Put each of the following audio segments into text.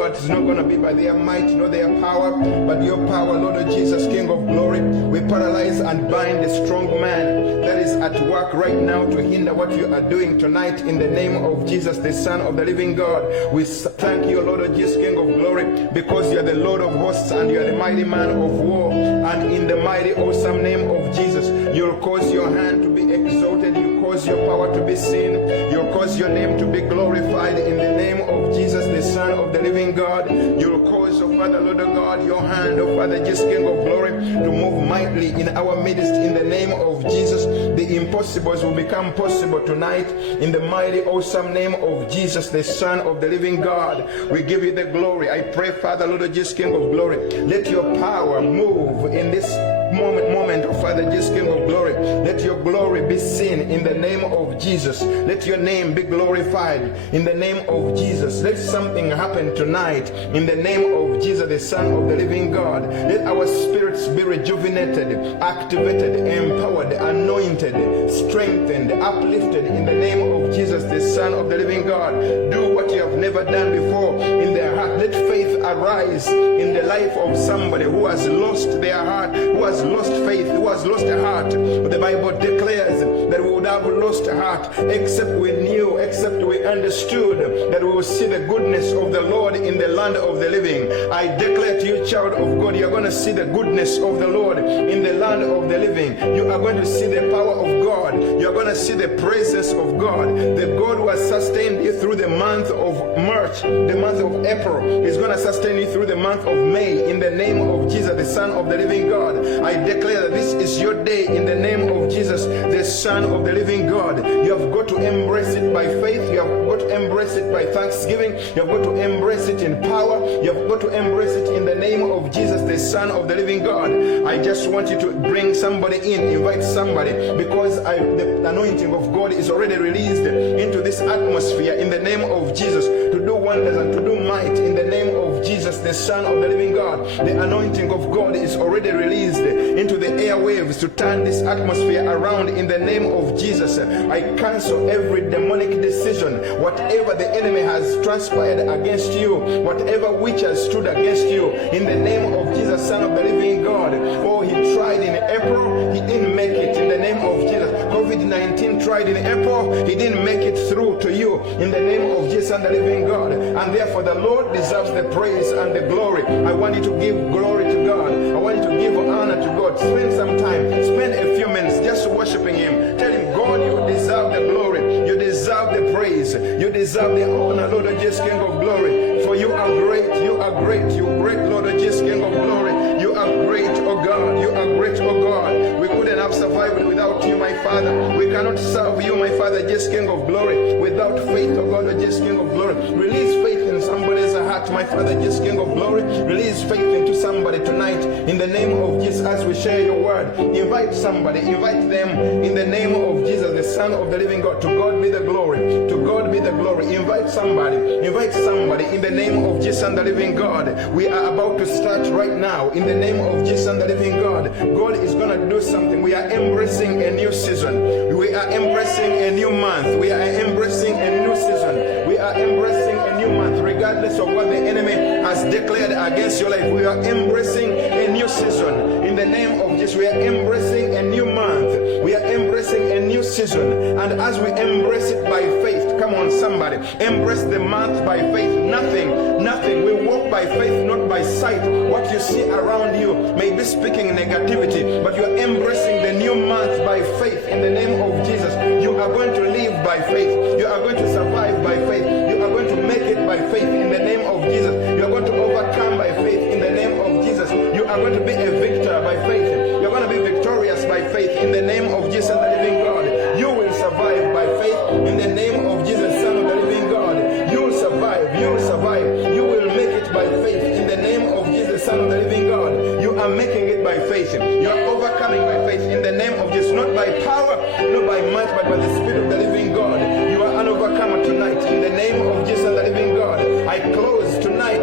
God, it's not going to be by their might, nor their power, but your power, Lord Jesus, King of glory. We paralyze and bind the strong man that is at work right now to hinder what you are doing tonight in the name of Jesus, the Son of the living God. We thank you, Lord Jesus, King of glory, because you are the Lord of hosts and you are the mighty man of war. And in the mighty, awesome name of Jesus, you'll cause your hand to be exalted. You'll cause your power to be seen. You'll cause your name to be glorified in the name of Jesus, the Son of the living God. You'll cause, oh Father, Lord of God, your hand, oh Father, Jesus, King of glory, to move mightily in our midst in the name of Jesus. The impossibles will become possible tonight in the mighty, awesome name of Jesus, the Son of the living God. We give you the glory. I pray, Father, Lord of Jesus, King of glory, let your power move in this moment, oh Father, Jesus, King of glory. Let your glory be seen in the name of Jesus. Let your name be glorified in the name of Jesus. Let something happen tonight in the name of Jesus, the Son of the living God. Let our spirits be rejuvenated, activated, empowered, anointed, strengthened, uplifted in the name of Jesus, the Son of the living God. Do what you have never done before in their heart. Let faith arise in the life of somebody who has lost their heart, who has lost faith, who has lost a heart. But the Bible declares that we would have lost a heart except we knew, except we understood that we will see the goodness of the Lord in the land of the living. I declare to you, child of God, you're going to see the goodness of the Lord in the land of the living. You are going to see the power of God. You're going to see the presence of God. The God who has sustained you through the month of March, the month of April, is going to sustain you through the month of May in the name of Jesus, the Son of the living God. I declare that this is your day in the name of Jesus, the Son of the living God. You have got to embrace it by faith. You have got to embrace it by thanksgiving. You have got to embrace it in power. You have got to embrace it in the name of Jesus, the Son of the living God. I just want you to bring somebody in, invite somebody, because the anointing of God is already released into this atmosphere in the name of Jesus to do wonders and to do might in the name of Jesus, the Son of the living God. The anointing of God is already released into the airwaves to turn this atmosphere around in the name of Jesus. I cancel every demonic decision, whatever the enemy has transpired against you, whatever witch has stood against you, in the name of Jesus, Son of the living God. Oh, he tried in April, he didn't make it in the name of Jesus. COVID-19 tried in April, he didn't make it through to you in the name of Jesus and the living God. And therefore the Lord deserves the praise and the glory. I want you to give glory to God. I want you to give honor to God. Spend some time, spend a few minutes just worshiping him. Tell him, God, you deserve the glory, you deserve the praise, you deserve the honor, Lord of Jesus, King of glory. For you are great, you are great, you are great, Lord of Jesus, King of glory. You are great, oh God, you are great, oh God. We couldn't have survived without you, my Father. We cannot serve you, my Father, Jesus, King of glory, without faith, oh God, Jesus, King of glory. Release faith in somebody's heart, my Father, Jesus, King of glory. Release faith into somebody tonight in the name of Jesus as we share your word. Invite somebody, invite them in the name of Jesus, the Son of the living God. To God be the glory, to God be the glory. Invite somebody in the name of Jesus and the living God. We are about to start right now in the name of Jesus and the living God. God is going to do something. We are embracing a new season. We are embracing a new month. We are embracing a new season. We are embracing a new month, regardless of what the enemy has declared against your life. We are embracing a new season in the name of Jesus. We are embracing a new month. We are embracing a new season. And as we embrace it by faith, come on somebody, embrace the month by faith. Nothing. We walk by faith, not by sight. What you see around you may be speaking negativity, but you are embracing the new month by faith in the name of Jesus. You are going to live by faith. You are going to survive by faith. You are going to make it by faith in the name of Jesus. You are going to overcome by faith in the name of Jesus. You are going to be a victor by faith. You are going to be victorious by faith in the name of Jesus and the living God. You will survive by faith in the name of Jesus, Son of the living God. You will survive. You will survive. You will make it by faith in the name of Jesus, Son of the living God. You are making it by faith. You are overcoming by faith in the name of Jesus, not by power, not by might, but by the Spirit of the living God. You are an overcomer tonight in the name of Jesus and the living God. I close tonight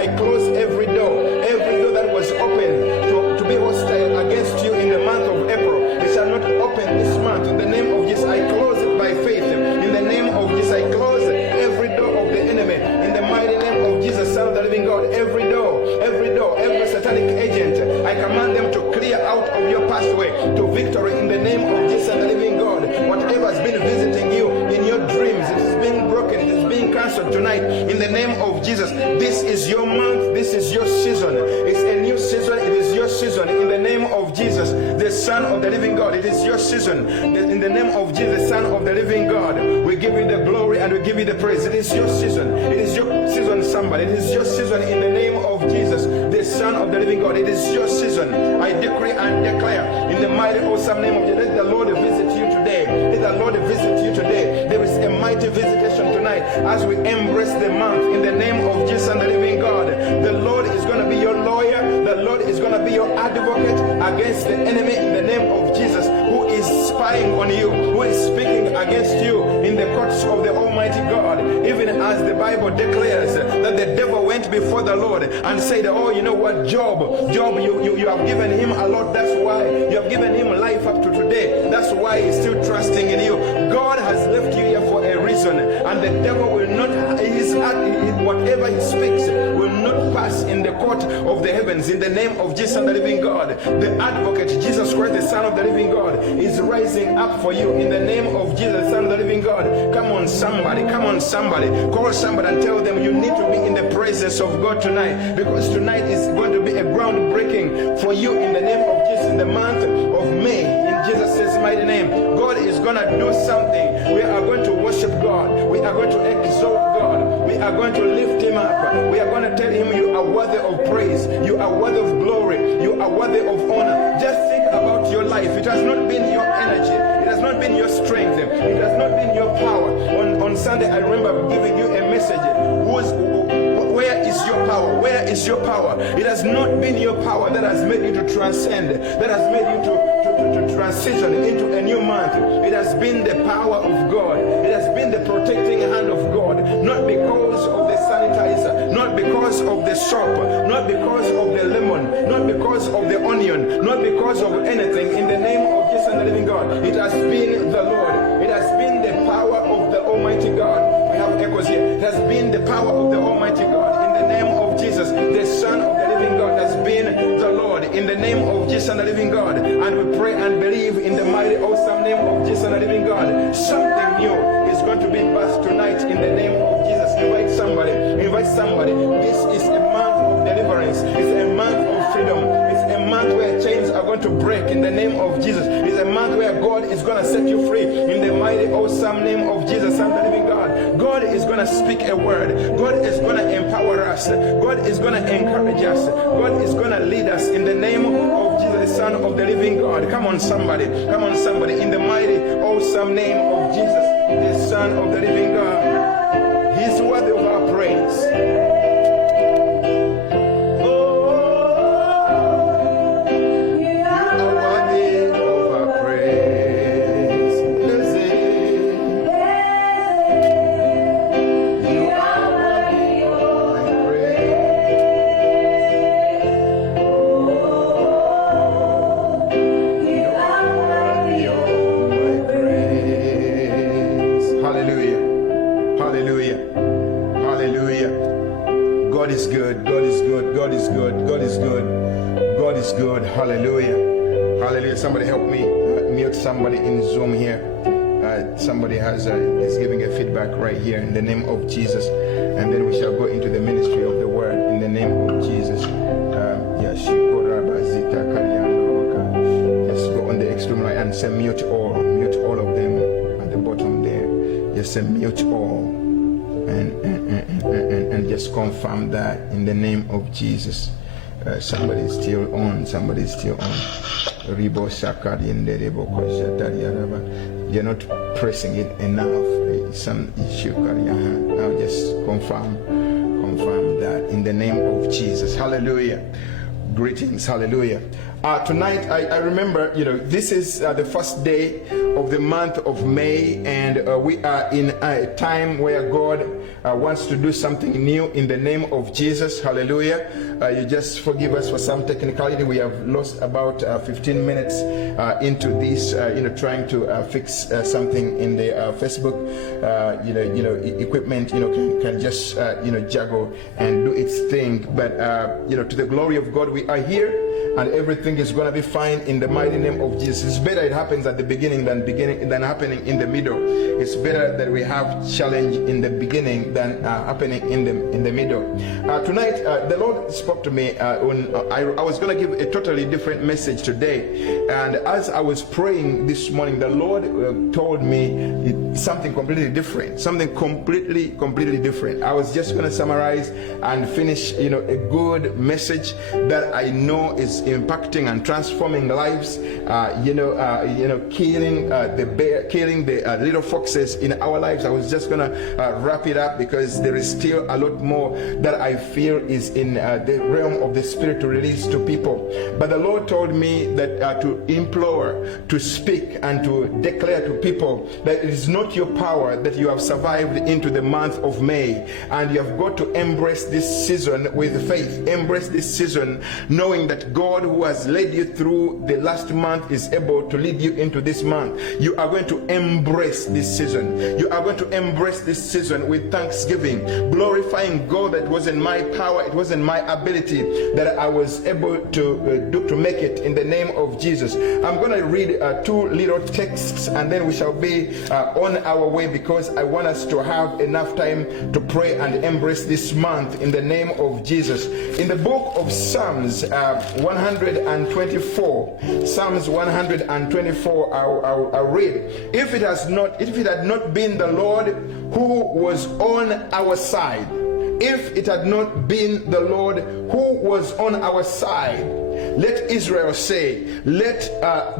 I close every door that was open to be hostile against you in the month of April. It shall not open this month in the name of Jesus. I close it by faith in the name of Jesus. I close every door of the enemy in the mighty name of Jesus, Son of Jesus. This is your month. This is your season. It's a new season. It is your season. In the name of Jesus, the Son of the living God, it is your season. In the name of Jesus, the Son of the living God, we give you the glory and we give you the praise. It is your season. It is your season, somebody. It is your season in the name of Jesus, the Son of the living God. It is your season. I decree and declare in the mighty, awesome name of Jesus, let the Lord visit you today. Let the Lord visit you today. There is a mighty visitation tonight as we embrace the month in the name of Jesus and the living God. The Lord is going to be your lawyer. The Lord is going to be your advocate against the enemy in the name of Jesus, who is spying on you, who is speaking against you in the courts of the Almighty God. Even as the Bible declares that the devil went before the Lord and said, oh, you know what, Job, you have given him a lot. That's why you have given him life up to today. That's why he's still trusting in you. God has left you here for a reason, and the devil will not, whatever he speaks will not pass in the court of the heavens. In the name of Jesus and the living God, the advocate, Jesus Christ, the Son of the living God, is rising up for you in the name of Jesus, the Son of the living God. Come on, somebody. Come on, somebody. Call somebody and tell them you need to be in the presence of God tonight, because tonight is going to be a groundbreaking for you in the name of Jesus. In the month of May, in Jesus' mighty name, God is going to do something. We are going to worship God. We are going to exalt God. We are going to lift him up. We are going to tell him you are worthy of praise. You are worthy of glory. You are worthy of honor. Just think about your life. It has not been your energy. It has not been your strength. It has not been your power. On Sunday, I remember giving you a message. Where is your power? Where is your power? It has not been your power that has made you to transcend, that has made you to transition into a new month. It has been the power of God. It has been the protecting hand of God. Not because of the sanitizer, not because of the soap, not because of the lemon, not because of the onion, not because of anything. In the name of Jesus and the living God, it has been the Lord. It has been the power of the Almighty God. We have echoes here. It has been the power of the Almighty God. In the name of Jesus, the Son of the living God has been the Lord. In the name of Jesus and the living God. And we pray and believe in the mighty, awesome name of Jesus and the living God. Something new is going to be birthed tonight in the name of Jesus. Invite somebody. Invite somebody. This is a month of deliverance. It's a month of freedom. It's a month where chains are going to break in the name of Jesus. It's a month where God is going to set you free in the mighty, awesome name of Jesus and the living God. God is going to speak a word. God is going to empower us. God is going to encourage us. God is going to lead us in the name of Jesus, the Son of the living God. Come on, somebody. Come on, somebody. In the mighty, awesome name of Jesus, the Son of the living God. He's worthy of our praise. Hallelujah. Hallelujah. Somebody help me mute somebody in Zoom here. Somebody is giving a feedback right here in the name of Jesus. And then we shall go into the ministry of the word in the name of Jesus. Just go on the extreme right and say mute all of them at the bottom there. Just say mute all and just confirm that in the name of Jesus. Somebody is still on. Somebody is still on. You're not pressing it enough. Some issue. Now just confirm that in the name of Jesus. Hallelujah. Greetings. Hallelujah. Tonight, I remember, this is the first day of the month of May, and we are in a time where God wants to do something new in the name of Jesus. Hallelujah. You just forgive us for some technicality. We have lost about 15 minutes into this, trying to fix something in the Facebook. Equipment, can just, juggle and do its thing. But, to the glory of God, we are here. and everything is going to be fine in the mighty name of Jesus. It's better it happens at the beginning than happening in the middle. It's better that we have challenge in the beginning than happening in the middle. Tonight, the Lord spoke to me. I was going to give a totally different message today, and as I was praying this morning, the Lord told me something completely different. Something completely different. I was just going to summarize and finish, a good message that I know is impacting and transforming lives. Killing the little foxes in our lives. I was just going to wrap it up because there is still a lot more that I feel is in the realm of the Spirit to release to people. But the Lord told me that to implore, to speak, and to declare to people that it is not your power that you have survived into the month of May, and you have got to embrace this season with faith. Embrace this season knowing that God, who has led you through the last month, is able to lead you into this month. You are going to embrace this season. You are going to embrace this season with thanksgiving, glorifying God that it wasn't my power, it wasn't my ability that I was able to make it, in the name of Jesus. I'm going to read two little texts, and then we shall be on our way, because I want us to have enough time to pray and embrace this month in the name of Jesus. In the book of Psalms 124, Psalms 124, I'll read. If it had not been the Lord who was on our side, if it had not been the Lord who was on our side, let Israel say, let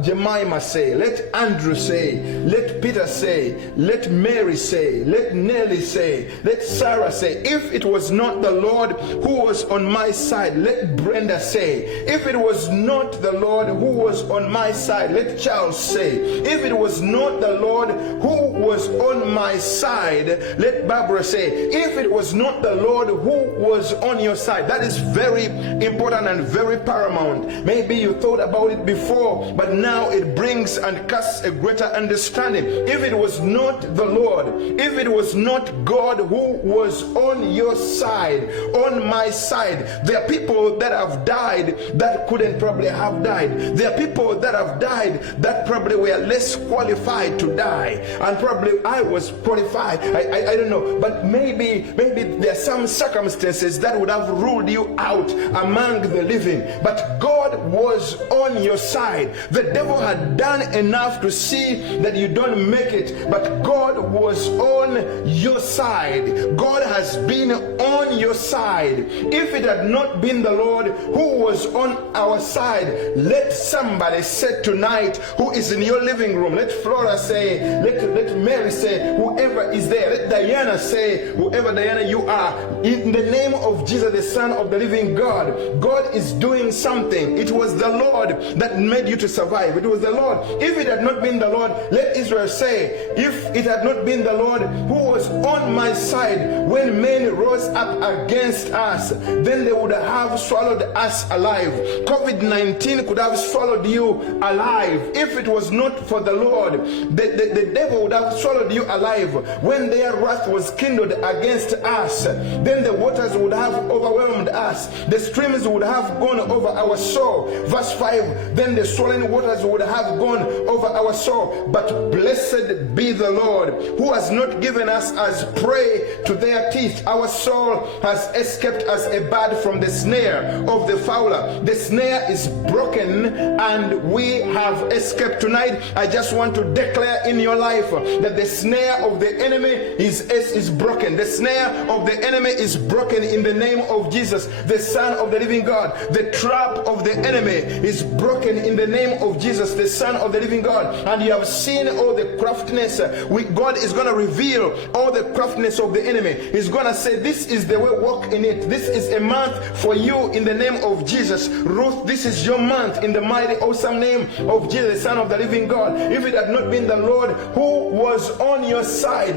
Jemima say, let Andrew say, let Peter say, let Mary say, let Nellie say, let Sarah say, if it was not the Lord who was on my side, let Brenda say, if it was not the Lord who was on my side, let Charles say, if it was not the Lord who was on my side, let Barbara say, if it was not the Lord who was on your side. That is very important and very paramount. Maybe you thought about it before, but now it brings and casts a greater understanding. If it was not the Lord, if it was not God who was on your side, on my side, there are people that have died that couldn't probably have died. There are people that have died that probably were less qualified to die, and probably I was qualified. I don't know, but maybe there are some circumstances that would have ruled you out among the living, but God was on your side. The devil had done enough to see that you don't make it, but God was on your side. God has been on your side. If it had not been the Lord who was on our side, let somebody say tonight, who is in your living room, let Flora say, let Mary say, whoever is there, let Diana say, whoever Diana you are, in the name of Jesus, the Son of the living God. God is doing something. It was the Lord that made you to survive. It was the Lord. If it had not been the Lord, let Israel say, if it had not been the Lord who was on my side when men rose up against us, then they would have swallowed us alive. COVID-19 could have swallowed you alive. If it was not for the Lord, the devil would have swallowed you alive. When their wrath was kindled against us, then the waters would have overwhelmed us. The streams would have gone over our soul. Verse 5, then the swollen waters would have gone over our soul. But blessed be the Lord, who has not given us as prey to their teeth. Our soul has escaped as a bird from the snare of the fowler. The snare is broken and we have escaped. Tonight, I just want to declare in your life that the snare of the enemy is broken. The snare of the enemy is broken in the name of Jesus, the Son of the living God. The trap of the enemy is broken in the name of Jesus, the Son of the living God. And you have seen all the craftiness. God is going to reveal all the craftiness of the enemy. He's going to say, this is the way, walk in it. This is a month for you in the name of Jesus. Ruth, this is your month in the mighty, awesome name of Jesus, the Son of the living God. If it had not been the Lord who was on your side,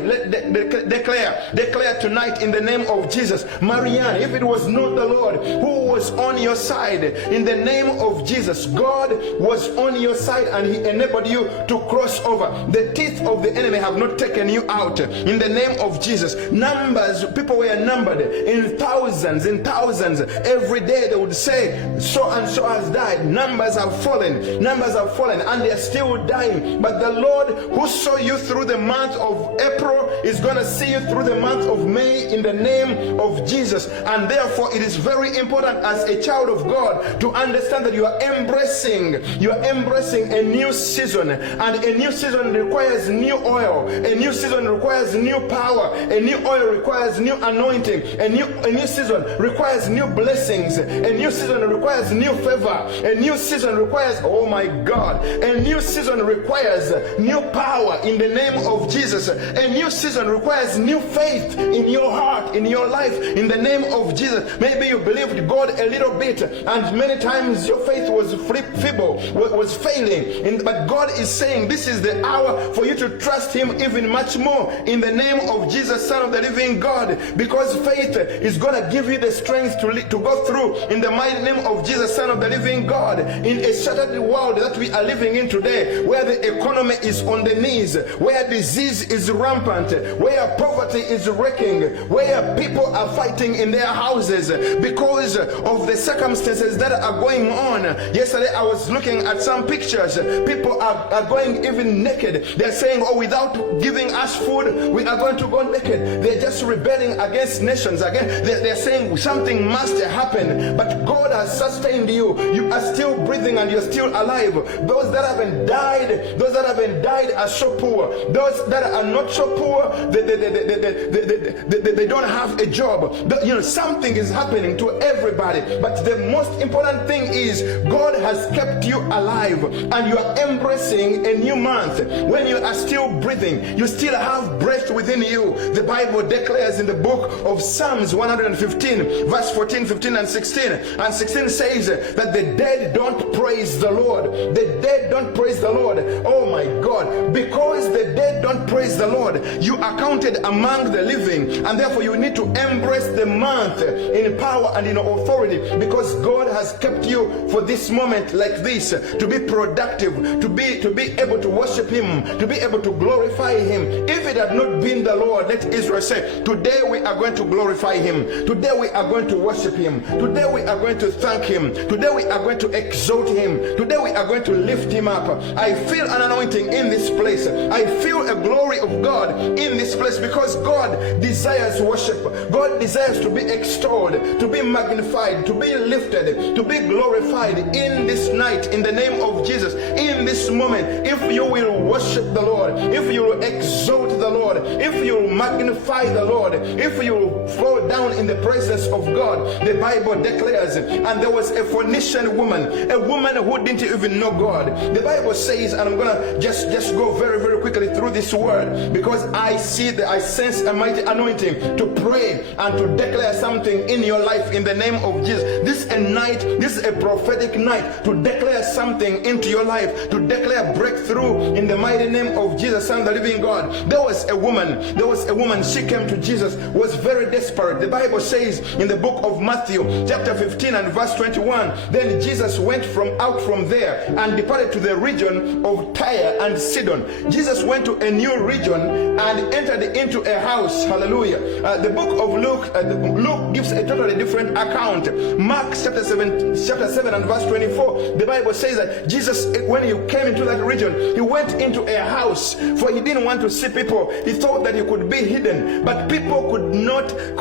declare tonight in the name of Jesus. Marianne, if it was not the Lord who was on your side, in the name of Jesus, God was on your side and he enabled you to cross over. The teeth of the enemy have not taken you out in the name of Jesus. Numbers, people were numbered numbered in thousands, every day they would say, so and so has died. Numbers have fallen, and they are still dying. But the Lord who saw you through the month of April is going to see you through the month of May in the name of Jesus. And therefore it is very important as a child of God to understand that you are embracing a new season, and a new season requires new oil, a new season requires new power, a new oil requires new anointing, a new season requires new blessings, a new season requires new favor, a new season requires, oh my God, a new season requires new power in the name of Jesus. A new season requires new faith in your heart, in your life, in the name of Jesus. Maybe you believed God a little bit, and many times your faith was feeble, was failing, but God is saying this is the hour for you to trust Him even much more in the name of Jesus, Son of the living God, because faith is going to give you the strength to go through in the mighty name of Jesus, Son of the living God. In a shattered world that we are living in today, where the economy is on the knees, where disease is rampant, where poverty is wrecking, where people are fighting in their houses because of the circumstances that are going on. Yesterday I was looking at some pictures. People are going even naked. They're saying, oh, without giving us food, we are going to go naked. They're just rebelling against nations. Again, they're saying something must happen, but God has sustained you. You are still breathing and you're still alive. Those that haven't died are so poor. Those that are not so poor, they don't have a job. Something is happening to everybody. But the most important thing is God has kept you alive, and you are embracing a new month. When you are still breathing, you still have breath within you. The Bible declares in the book of Psalms 115, verse 14, 15, and 16. And 16 says that the dead don't praise the Lord. The dead don't praise the Lord. Oh my God. Because the dead don't praise the Lord, you are counted among the living, and therefore you need to embrace the month in power and in authority, because God has kept you for this moment like this, to be productive, to be able to worship Him, to be able to glorify Him. If it had not been the Lord, let Israel say, today we are going to glorify Him, today we are going to worship Him, today we are going to thank Him, today we are going to exalt Him, today we are going to lift Him up. I feel an anointing in this place. I feel a glory of God in this place, because God desires worship. God desires to be extolled, to be magnified, to be lifted, to be glorified in this night, in the name of Jesus, in this moment. If you will worship the Lord, if you will exalt the Lord, if you will magnify the Lord, if you will fall down in the presence of God, the Bible declares, and there was a Phoenician woman, a woman who didn't even know God. The Bible says, and I'm gonna just go very, very quickly through this word, because I sense a mighty anointing to pray and to declare something in your life in the name of Jesus. This is a prophetic night to declare something into your life, to declare breakthrough in the mighty name of Jesus, Son of the living God. There was a woman, she came to Jesus, was very desperate. The Bible says in the book of Matthew, chapter 15 and verse 21, then Jesus went out from there and departed to the region of Tyre and Sidon. Jesus went to a new region and entered into a house. Hallelujah. The book of Luke gives a totally different account. Mark chapter 7 and verse 24, the Bible says that Jesus, when he came into that region, he went into a house, for he didn't want to see people. He thought that he could be hidden, but people could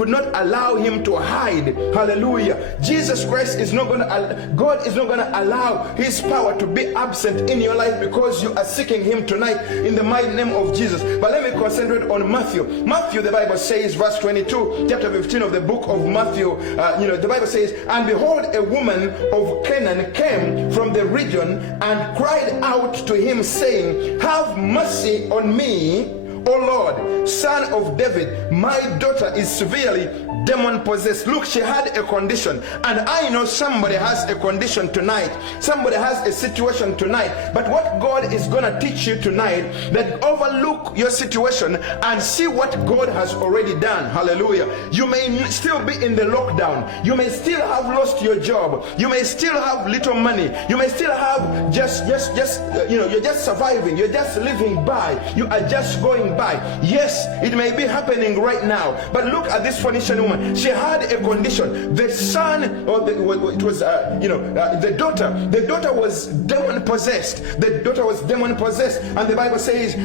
not allow him to hide. Hallelujah. Jesus Christ is not going to, God is not going to allow His power to be absent in your life because you are seeking Him tonight in the mighty name of Jesus. But let me concentrate on Matthew. Matthew, the Bible says, verse 22, chapter 15 of the book of Matthew, the Bible says, and behold, a woman of Canaan came from the region and cried out to Him, saying, have mercy on me, O Lord, Son of David. My daughter is severely demon possessed. Look, she had a condition, and I know somebody has a condition tonight. Somebody has a situation tonight. But what God is going to teach you tonight, that overlook your situation and see what God has already done. Hallelujah. You may still be in the lockdown. You may still have lost your job. You may still have little money. You may still have you're just surviving. You're just living by. You are just going by. Yes, it may be happening right now. But look at this Phoenician woman. woman, she had a condition. The son, or the daughter was demon possessed. The daughter was demon possessed, and the Bible says,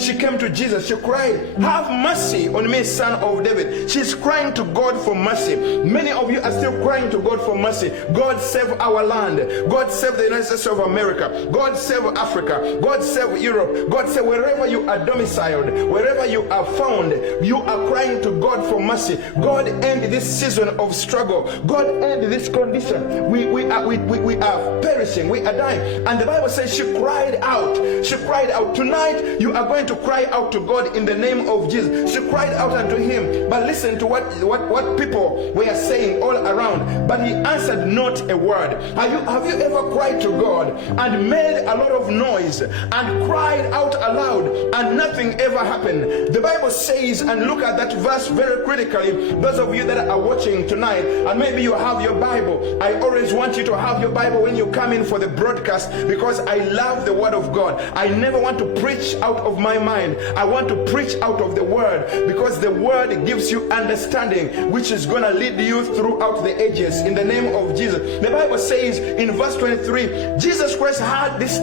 she came to Jesus. She cried, "Have mercy on me, son of David." She's crying to God for mercy. Many of you are still crying to God for mercy. God save our land. God save the United States of America. God save Africa. God save Europe. God save wherever you are domiciled, wherever you are found. You are crying to God for mercy. God, end this season of struggle. God, end this condition. We are perishing. We are dying. And the Bible says she cried out. She cried out. Tonight you are going to cry out to God in the name of Jesus. She cried out unto him. But listen to what people were saying all around. But he answered not a word. Have you ever cried to God and made a lot of noise and cried out aloud and nothing ever happened? The Bible says, and look at that verse very critically, those of you that are watching tonight, and maybe you have your Bible. I always want you to have your Bible when you come in for the broadcast, because I love the Word of God. I never want to preach out of my mind. I want to preach out of the Word, because the Word gives you understanding, which is going to lead you throughout the ages in the name of Jesus. The Bible says in verse 23, Jesus Christ had this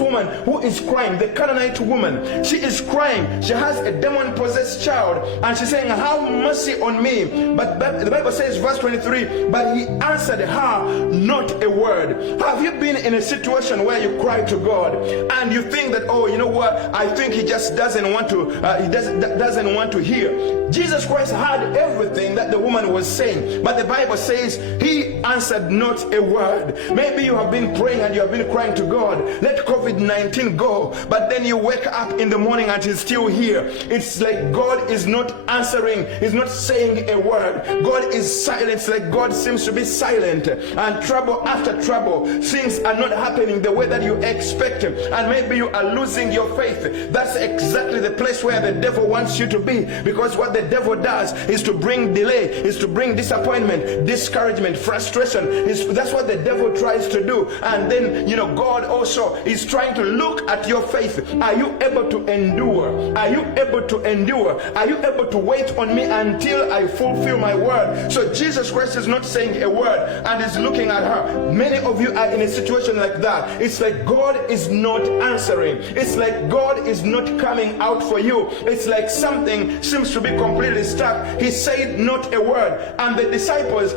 woman who is crying, the Canaanite woman. She is crying. She has a demon-possessed child, and she's saying, "Have mercy on me." But the Bible says, verse 23, but he answered her not a word. Have you been in a situation where you cry to God and you think that, oh, you know what, I think he just doesn't want to, doesn't want to hear? Jesus Christ heard everything that the woman was saying, but the Bible says he answered not a word. Maybe you have been praying and you have been crying to God, let COVID-19 go, but then you wake up in the morning and he's still here. It's like God is not answering, he's not saying a word. God is silent. It's like God seems to be silent, and trouble after trouble, things are not happening the way that you expect, and maybe you are losing your faith. That's exactly the place where the devil wants you to be, because what the devil does is to bring delay, is to bring disappointment, discouragement, frustration. That's what the devil tries to do. And then, God also is trying to look at your faith. Are you able to endure? Are you able to endure? Are you able to wait on me until I fulfill my word? So Jesus Christ is not saying a word and is looking at her. Many of you are in a situation like that. It's like God is not answering. It's like God is not coming out for you. It's like something seems to be completely stuck. He said not a word, and the disciples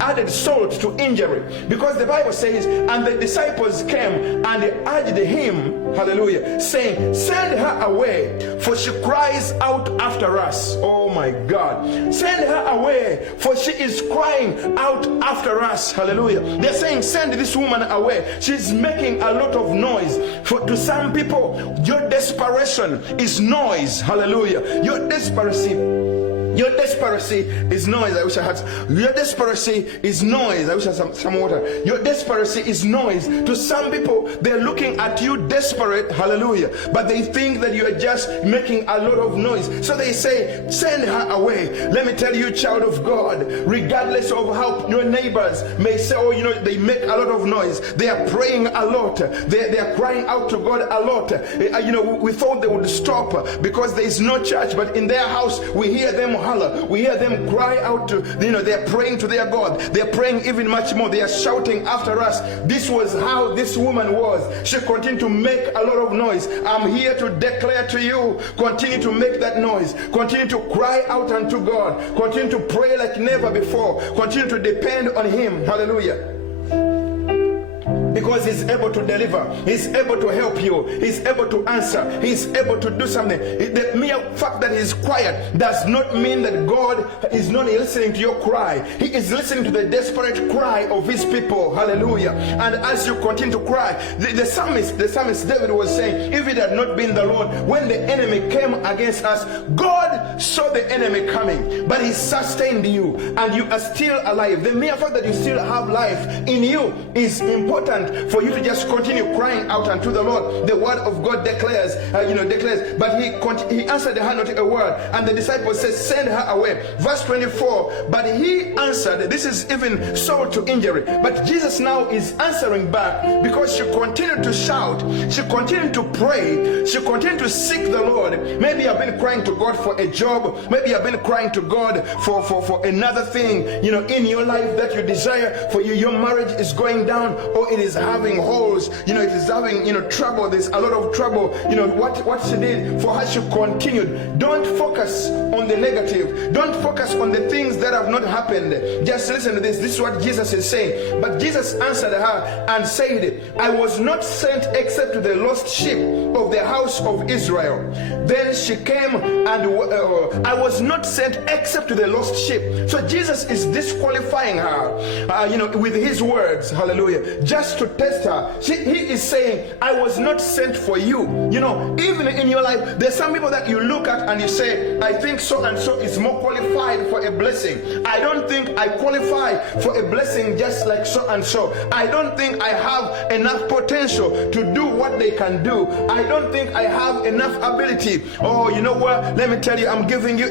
added salt to injury, because the Bible says, and the disciples came and urged him, hallelujah, saying, "Send her away, for she cries out after us." Oh my God. Send her away, for she is crying out after us. Hallelujah. They're saying, send this woman away. She's making a lot of noise. To some people, your desperation is noise. Hallelujah. Your desperation is noise. I wish I had. Your desperation is noise. I wish I had some water. Your desperation is noise. To some people, they're looking at you desperate, hallelujah, but they think that you are just making a lot of noise. So they say, send her away. Let me tell you, child of God, regardless of how your neighbors may say, oh, they make a lot of noise. They are praying a lot. They are crying out to God a lot. We thought they would stop because there is no church, but in their house, we hear them holler. We hear them cry out to, they're praying to their God. They're praying even much more. They are shouting after us. This was how this woman was. She continued to make a lot of noise. I'm here to declare to you, continue to make that noise. Continue to cry out unto God. Continue to pray like never before. Continue to depend on Him. Hallelujah. Because He's able to deliver. He's able to help you. He's able to answer. He's able to do something. The mere fact that He's quiet does not mean that God is not listening to your cry. He is listening to the desperate cry of His people. Hallelujah. And as you continue to cry, the psalmist David was saying, if it had not been the Lord, when the enemy came against us, God saw the enemy coming, but He sustained you, and you are still alive. The mere fact that you still have life in you is important important for you to just continue crying out unto the Lord. The word of God declares, but he answered her not a word. And the disciples said, send her away. Verse 24, but he answered, this is even so to injury. But Jesus now is answering back because she continued to shout, she continued to pray, she continued to seek the Lord. Maybe you've been crying to God for a job, maybe you've been crying to God for another thing, in your life that you desire for you. Your marriage is going down, or it is having holes, it is having, trouble. There's a lot of trouble. What she did for her, she continued. Don't focus on the negative. Don't focus on the things that have not happened. Just listen to this. This is what Jesus is saying. But Jesus answered her and said, I was not sent except to the lost sheep of the house of Israel. Then she came and I was not sent except to the lost sheep. So Jesus is disqualifying her, with his words, hallelujah, just to test her. He is saying, I was not sent for you. Even in your life, there's some people that you look at and you say, I think so and so is more qualified for a blessing. I don't think I qualify for a blessing just like so and so. I don't think I have enough potential to do what they can do. I don't think I have enough ability. Oh, you know what? Let me tell you, I'm giving you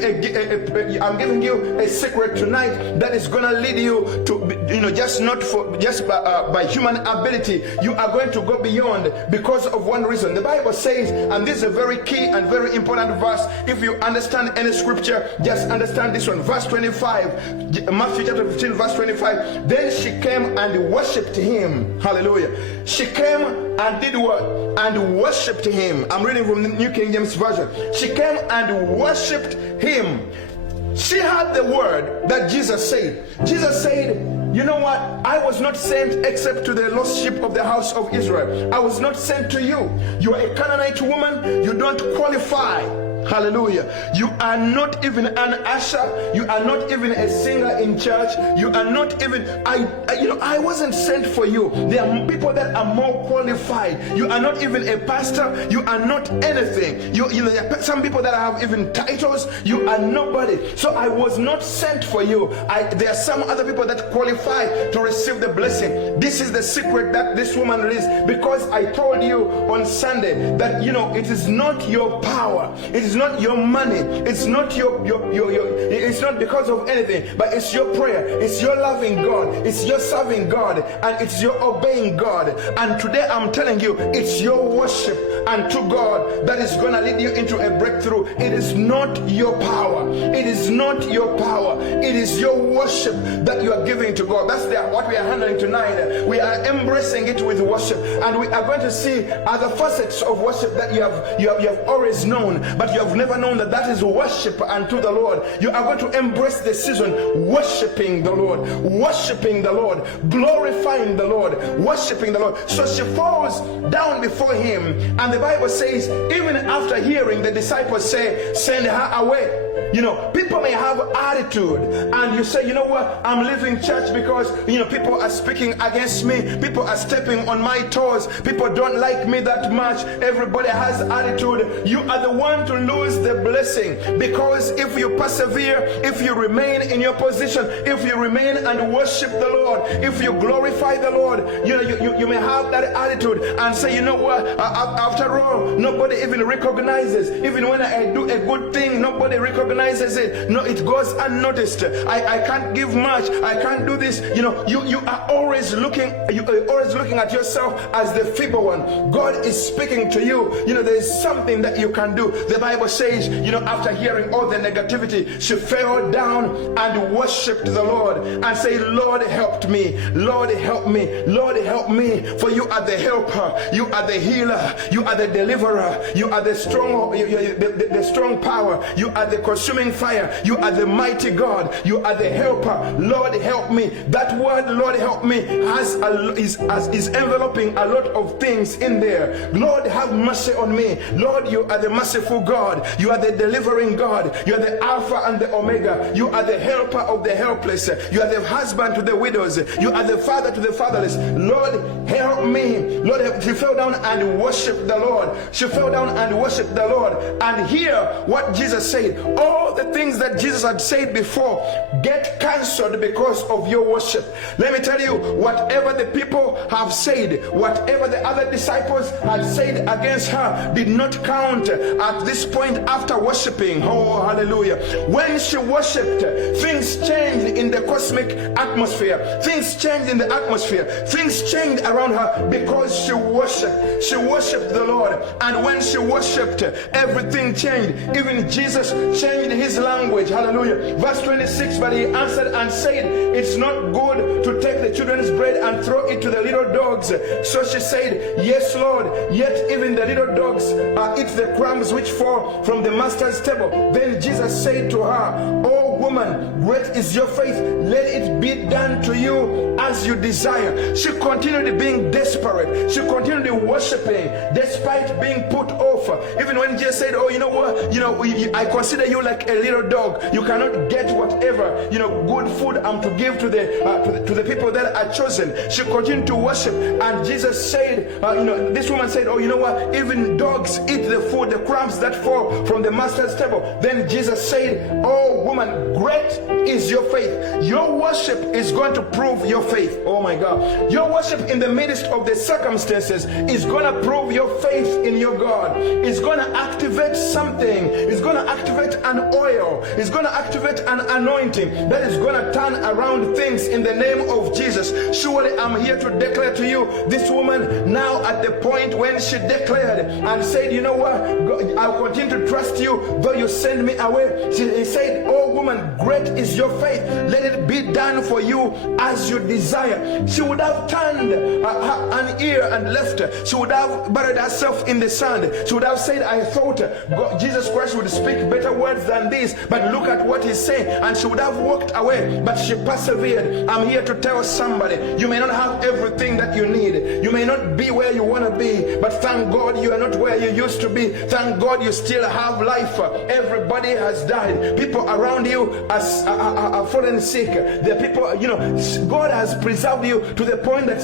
a secret tonight that is gonna lead you to, just not for just by human ability. You are going to go beyond because of one reason. The Bible says, and this is a very key and very important verse. If you understand any scripture, just understand this one. Verse 25, Matthew chapter 15, verse 25. Then she came and worshipped him. Hallelujah. She came and did what? And worshipped him. I'm reading from the New King James Version. She came and worshipped him. She heard the word that Jesus said. Jesus said, you know what? I was not sent except to the lost sheep of the house of Israel. I was not sent to you. You are a Canaanite woman. You don't qualify. Hallelujah. You are not even an usher. You are not even a singer in church. You are not even, I wasn't sent for you. There are people that are more qualified. You are not even a pastor. You are not anything. There are some people that have even titles. You are nobody. So I was not sent for you. There are some other people that qualify to receive the blessing. This is the secret that this woman released, because I told you on Sunday that, it is not your power. It is not your money. It's not your it's not because of anything, but it's your prayer. It's your loving God. It's your serving God, and it's your obeying God. And today I'm telling you, it's your worship unto God that is going to lead you into a breakthrough. It is not your power. It is not your power. It is your worship that you are giving to God. That's what we are handling tonight. We are embracing it with worship, and we are going to see other facets of worship that you have always known, but you have never known that is worship unto the Lord. You are going to embrace the season worshiping the Lord, worshiping the Lord, glorifying the Lord, worshiping the Lord. So she falls down before him, and the Bible says, even after hearing the disciples say, send her away. People may have attitude, and you say, you know what, I'm leaving church because, people are speaking against me. People are stepping on my toes. People don't like me that much. Everybody has attitude. You are the one to lose the blessing, because if you persevere, if you remain in your position, if you remain and worship the Lord, if you glorify the Lord, you may have that attitude and say, you know what, after all, nobody even recognizes. Even when I do a good thing, nobody recognizes it. No, it goes unnoticed. I can't give much. I can't do this. You are always looking at yourself as the feeble one. God is speaking to you. There is something that you can do. The Bible says, after hearing all the negativity, she fell down and worshipped the Lord and said, Lord, help me. Lord, help me. Lord, help me. For you are the helper. You are the healer. You are the deliverer. You are the strong, the strong power. You are the consuming fire. You are the mighty God. You are the helper. Lord, help me. That word, Lord, help me, is enveloping a lot of things in there. Lord, have mercy on me. Lord, you are the merciful God. God. You are the delivering God. You are the Alpha and the Omega. You are the helper of the helpless. You are the husband to the widows. You are the father to the fatherless. Lord, help me. Lord, she fell down and worshiped the Lord. She fell down and worshiped the Lord. And hear what Jesus said. All the things that Jesus had said before get cancelled because of your worship. Let me tell you, whatever the people have said, whatever the other disciples had said against her did not count at this point after worshiping. Oh, hallelujah. When she worshiped, things changed in the cosmic atmosphere. Things changed in the atmosphere. Things changed around her because she worshiped. She worshiped the Lord. And when she worshiped, everything changed. Even Jesus changed his language. Hallelujah. Verse 26, but he answered and said, it's not good to take the children's bread and throw it to the little dogs. So she said, yes, Lord, yet even the little dogs eat the crumbs which fall from the master's table. Then Jesus said to her, oh woman, great is your faith. Let it be done to you as you desire. She continued being desperate. She continued worshiping despite being put off. Even when Jesus said, oh, you know what, I consider you like a little dog. You cannot get whatever, good food I'm to give to the people that are chosen. She continued to worship. And Jesus said, this woman said, oh, you know what, even dogs eat the food, the crumbs that fall from the master's table. Then Jesus said, oh woman, great is your faith. Your worship is going to prove your faith. Oh my God. Your worship in the midst of the circumstances is going to prove your faith in your God. It's going to activate something. It's going to activate an oil. It's going to activate an anointing that is going to turn around things in the name of Jesus. Surely I'm here to declare to you, this woman now at the point when she declared and said, you know what, God, I'll continue to trust you though you send me away. She said, oh woman, great is your faith. Let it be done for you as you desire. She would have turned an ear and left. She would have buried herself in the sand. She would have said, I thought God, Jesus Christ would speak better words than this, but look at what he's saying. And she would have walked away, but she persevered. I'm here to tell somebody, you may not have everything that you need. You may not be where you want to be, but thank God you are not where you used to be. Thank God you still have life. Everybody has died. People around you are fallen sick. The people, God has preserved you to the point that,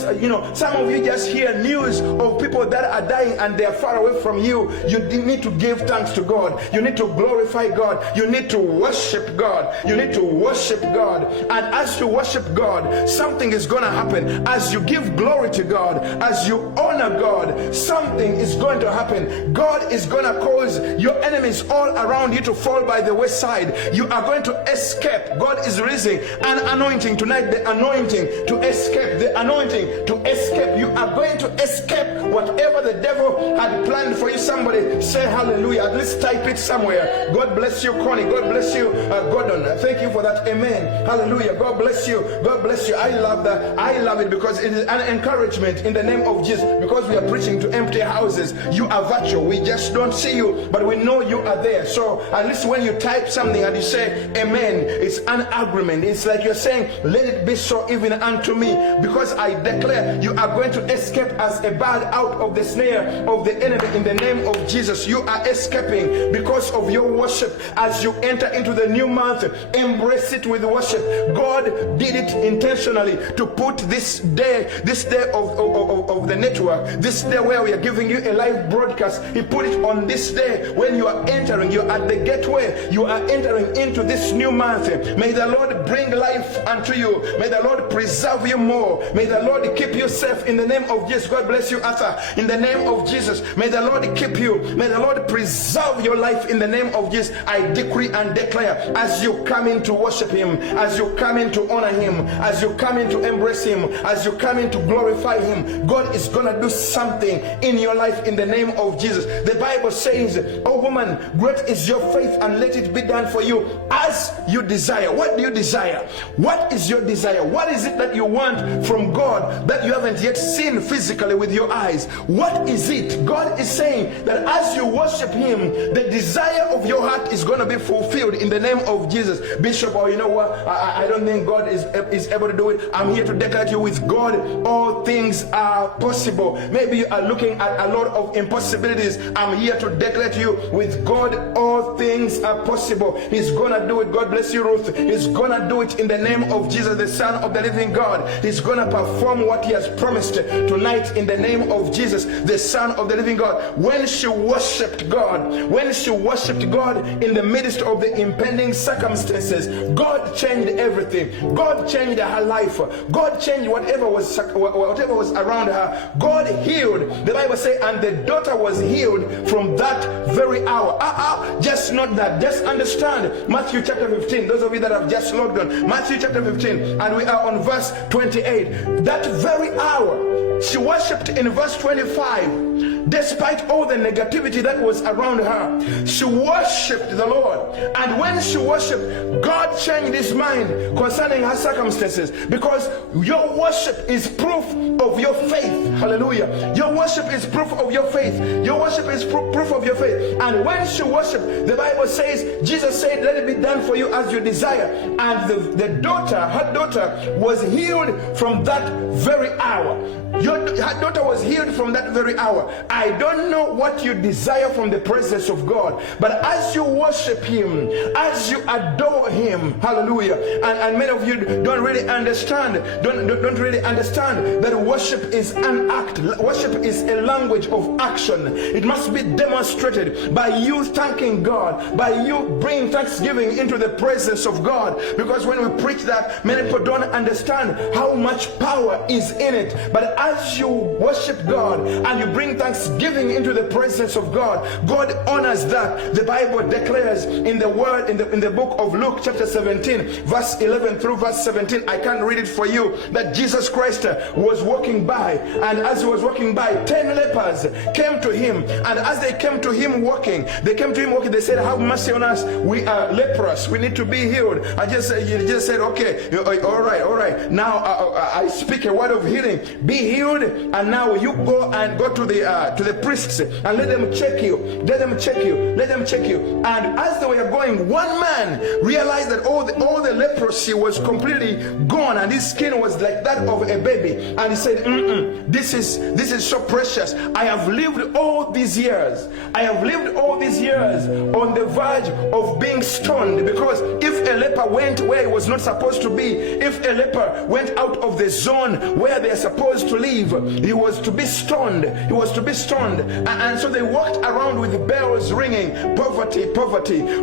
some of you just hear news of people that are dying and they are far away from you. You need to give thanks to God. You need to glorify God. You need to worship God. You need to worship God. And as you worship God, something is going to happen. As you give glory to God, as you honor God, something is going to happen. God is going to cause your enemies all around you to fall by the wayside. You are going to escape. God is releasing an anointing tonight, the anointing to escape, the anointing to escape. You are going to escape whatever the devil had planned for you. Somebody say hallelujah. At least type it somewhere. God bless you, Connie. God bless you, Gordon. Thank you for that. Amen. Hallelujah. God bless you. God bless you. I love that. I love it because it is an encouragement in the name of Jesus. Because we are preaching to empty houses. You are virtual. We just don't see you, but we know you are there. So at least when you type something and you say amen, it's an agreement. It's like you're saying, let it be so even unto me, because I declare you are going to escape as a bird out of the snare of the enemy in the name of Jesus. You are escaping because of your worship. As you enter into the new month, embrace it with worship. God did it intentionally to put this day of the network, this day where we are giving you a live broadcast. He put it on this day when you are entering. You're at the gateway. You are entering into this new month. May the Lord bring life unto you. May the Lord preserve you more. May the Lord keep you safe in the name of Jesus. God bless you, Arthur. In the name of Jesus, may the Lord keep you. May the Lord preserve your life in the name of Jesus. I decree and declare, as you come in to worship Him, as you come in to honor Him, as you come in to embrace Him, as you come in to glorify Him, God is going to do something in your life in the name of Jesus. The Bible says, oh woman, great is your faith and let it be done for you as you desire? What do you desire? What is your desire? What is it that you want from God that you haven't yet seen physically with your eyes? What is it? God is saying that as you worship him, the desire of your heart is going to be fulfilled in the name of Jesus. Bishop, or you know what, I don't think God is able to do it. I'm here to declare to you, with God all things are possible. Maybe you are looking at a lot of impossibilities. I'm here to declare to you, with God all things are possible. He's gonna do it. God bless you, Ruth. He's gonna do it in the name of Jesus, the Son of the living God. He's gonna perform what he has promised tonight in the name of Jesus, the Son of the living God. When she worshipped God, in the midst of the impending circumstances, God changed everything. God changed her life. God changed whatever was around her. God healed. The Bible says, and the daughter was healed from that very hour. Just not that. Just understand Matthew chapter 15. Those of you that have just logged on, Matthew chapter 15, and we are on verse 28. That very hour, she worshipped in verse 25. Despite all the negativity that was around her, she worshipped the Lord. And when she worshipped, God changed his mind concerning her circumstances, because your worship is proof of your faith. Hallelujah. Your worship is proof of your faith. Your worship is proof of your faith. And when she worshiped, the Bible says, Jesus said, let it be done for you as you desire. And her daughter was healed from that very hour. Her daughter was healed from that very hour. I don't know what you desire from the presence of God, but as you worship him, as you adore him, hallelujah, and many of you don't really understand that worship is an act. Worship is a language of action. It must be demonstrated by you thanking God, by you bringing thanksgiving into the presence of God, because when we preach that, many people don't understand how much power is in it. But as you worship God and you bring thanksgiving into the presence of God, God honors that. The Bible declares in the word, in the book of Luke chapter 17, verse 11 through verse 17, I can't read it for you, that Jesus Christ was walking by, and as he was walking by, 10 lepers came to him, and as they came to him walking, they said, have mercy on us, we are leprous, we need to be healed. He just said, okay, all right, now I speak a word of healing, be healed, and now you go to the priests and let them check you. And as they were going, one man realized that all the leprosy was completely gone, and his skin was like that of a baby. And he said, this is so precious. I have lived all these years on the verge of being stoned, because if a leper went where he was not supposed to be, if a leper went out of the zone where they are supposed to live, he was to be stoned. And so they walked around with bells ringing, poverty.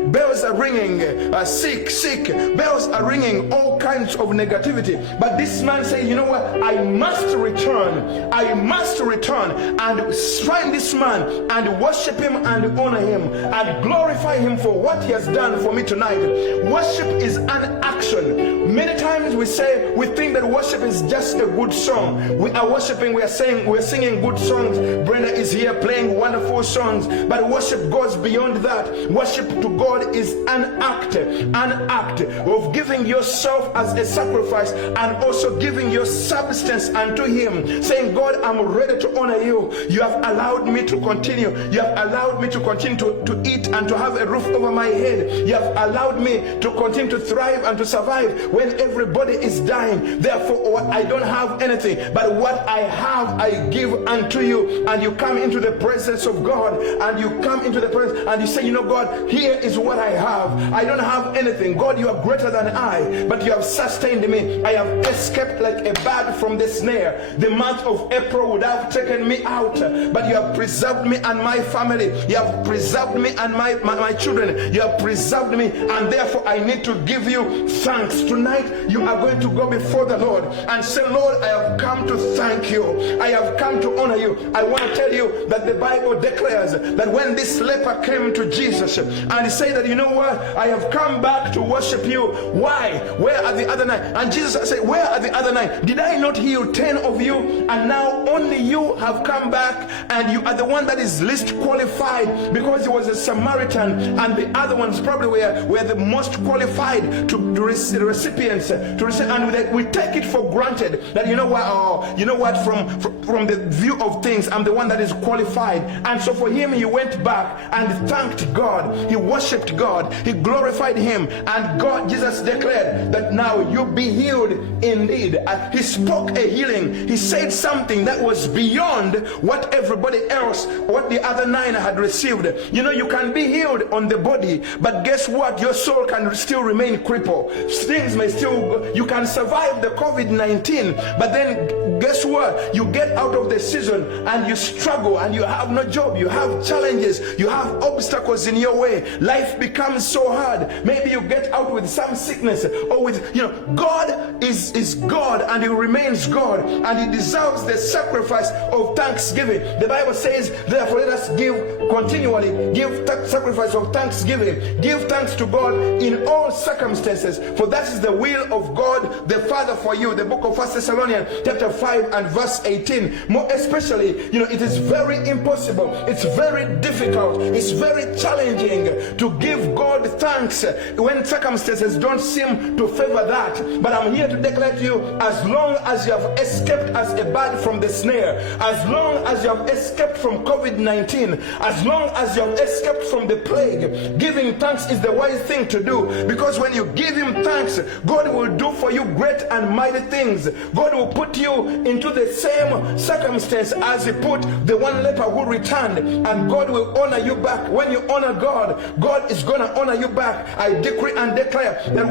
Bells are ringing, sick. Bells are ringing, all kinds of negativity. But this man said, you know what? I must return and find this man and worship him and honor him and glorify him for what he has done for me tonight. Worship is an action. Many times we think that worship is just a good song. We are worshiping, we're singing good songs. Brenda is here playing wonderful songs, but worship goes beyond that. Worship to God is an act of giving yourself as a sacrifice, and also giving your substance unto him, saying, God, I'm ready to honor you. You have allowed me to continue. You have allowed me to continue to eat and to have a roof over my head. You have allowed me to continue to thrive and to survive when everybody is dying. Therefore, I don't have anything, but what I have I give unto you. And you come into the presence of God, and you come into the presence and you say, you know, God, here is what I have. I don't have anything. God, you are greater than I, but you have sustained me. I have escaped like a bird from the snare. The month of April would have taken me out, but you have preserved me and my family. You have preserved me and my children. You have preserved me, and therefore I need to give you thanks. Tonight, you are going to go before the Lord and say, Lord, I have come to thank you. I have come to honor you. I want to tell you that the Bible declares that when this leper came to Jesus and he said that, you know what, I have come back to worship you. Why? Where are the other 9? And Jesus said, where are the other 9? Did I not heal 10 of you? And now only you have come back, and you are the one that is least qualified, because he was a Samaritan, and the other ones probably were the most qualified to receive recipients to receive. And we take it for granted that, you know what, from the view of things, I'm the one that is qualified. And so for him, he went back and thanked God. He worshipped God. He glorified him. And God, Jesus declared that now you be healed indeed. He spoke a healing. He said something that was beyond what everybody else, what the other 9 had received. You know, you can be healed on the body, but guess what? Your soul can still remain crippled. Things may still, you can survive the COVID-19, but then guess what? You get out of the season and you struggle and you have no job. You have challenges. You have obstacles in your way. Life becomes so hard. Maybe you get out with some sickness or with, God is God, and he remains God, and he deserves the sacrifice of thanksgiving. The Bible says, therefore let us continually give sacrifice of thanksgiving. Give thanks to God in all circumstances, for that is the will of God the Father for you. The book of 1 Thessalonians chapter 5 and verse 18. More especially, it is very impossible. It's very difficult. It's very challenging to give God thanks when circumstances don't seem to favor that. But I'm here to declare to you, as long as you have escaped as a bird from the snare, as long as you have escaped from COVID-19, as long as you have escaped from the plague, giving thanks is the wise thing to do. Because when you give him thanks, God will do for you great and mighty things. God will put you into the same circumstance as he put the one leper who returned, and God will honor you back. When you honor God, God is going to honor you back. I decree and declare that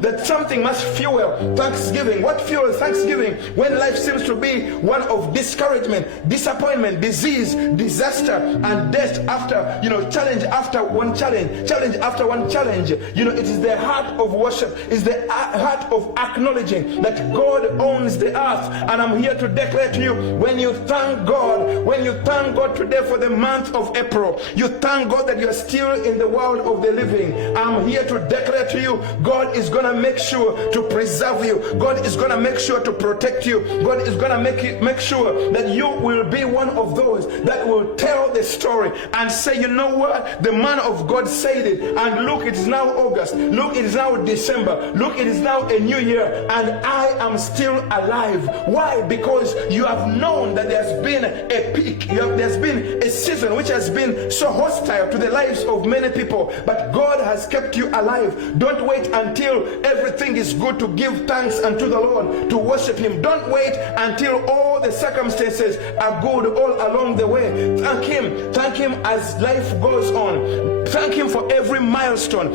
that something must fuel thanksgiving. What fuels thanksgiving? When life seems to be one of discouragement, disappointment, disease, disaster, and death after challenge after one challenge after one challenge. It is the heart of worship, is the heart of acknowledging that God owns the earth. And I'm here to declare to you, when you thank God today for the month of April, you thank God that you're still in the world of the living. I'm here to declare to you, God is going to make sure to preserve you. God is going to make sure to protect you. God is going to make sure that you will be one of those that will tell the story and say, you know what? The man of God said it. And look, it is now August. Look, it is now December. Look, it is now a new year. And I am still alive. Why? Because you have known that there's been a peak. There's been a season which has been so hostile to the lives of many people. But God has kept you alive. Don't wait until everything is good to give thanks unto the Lord, to worship him. Don't wait until all the circumstances are good all along the way. Thank him as life goes on. Thank him for every milestone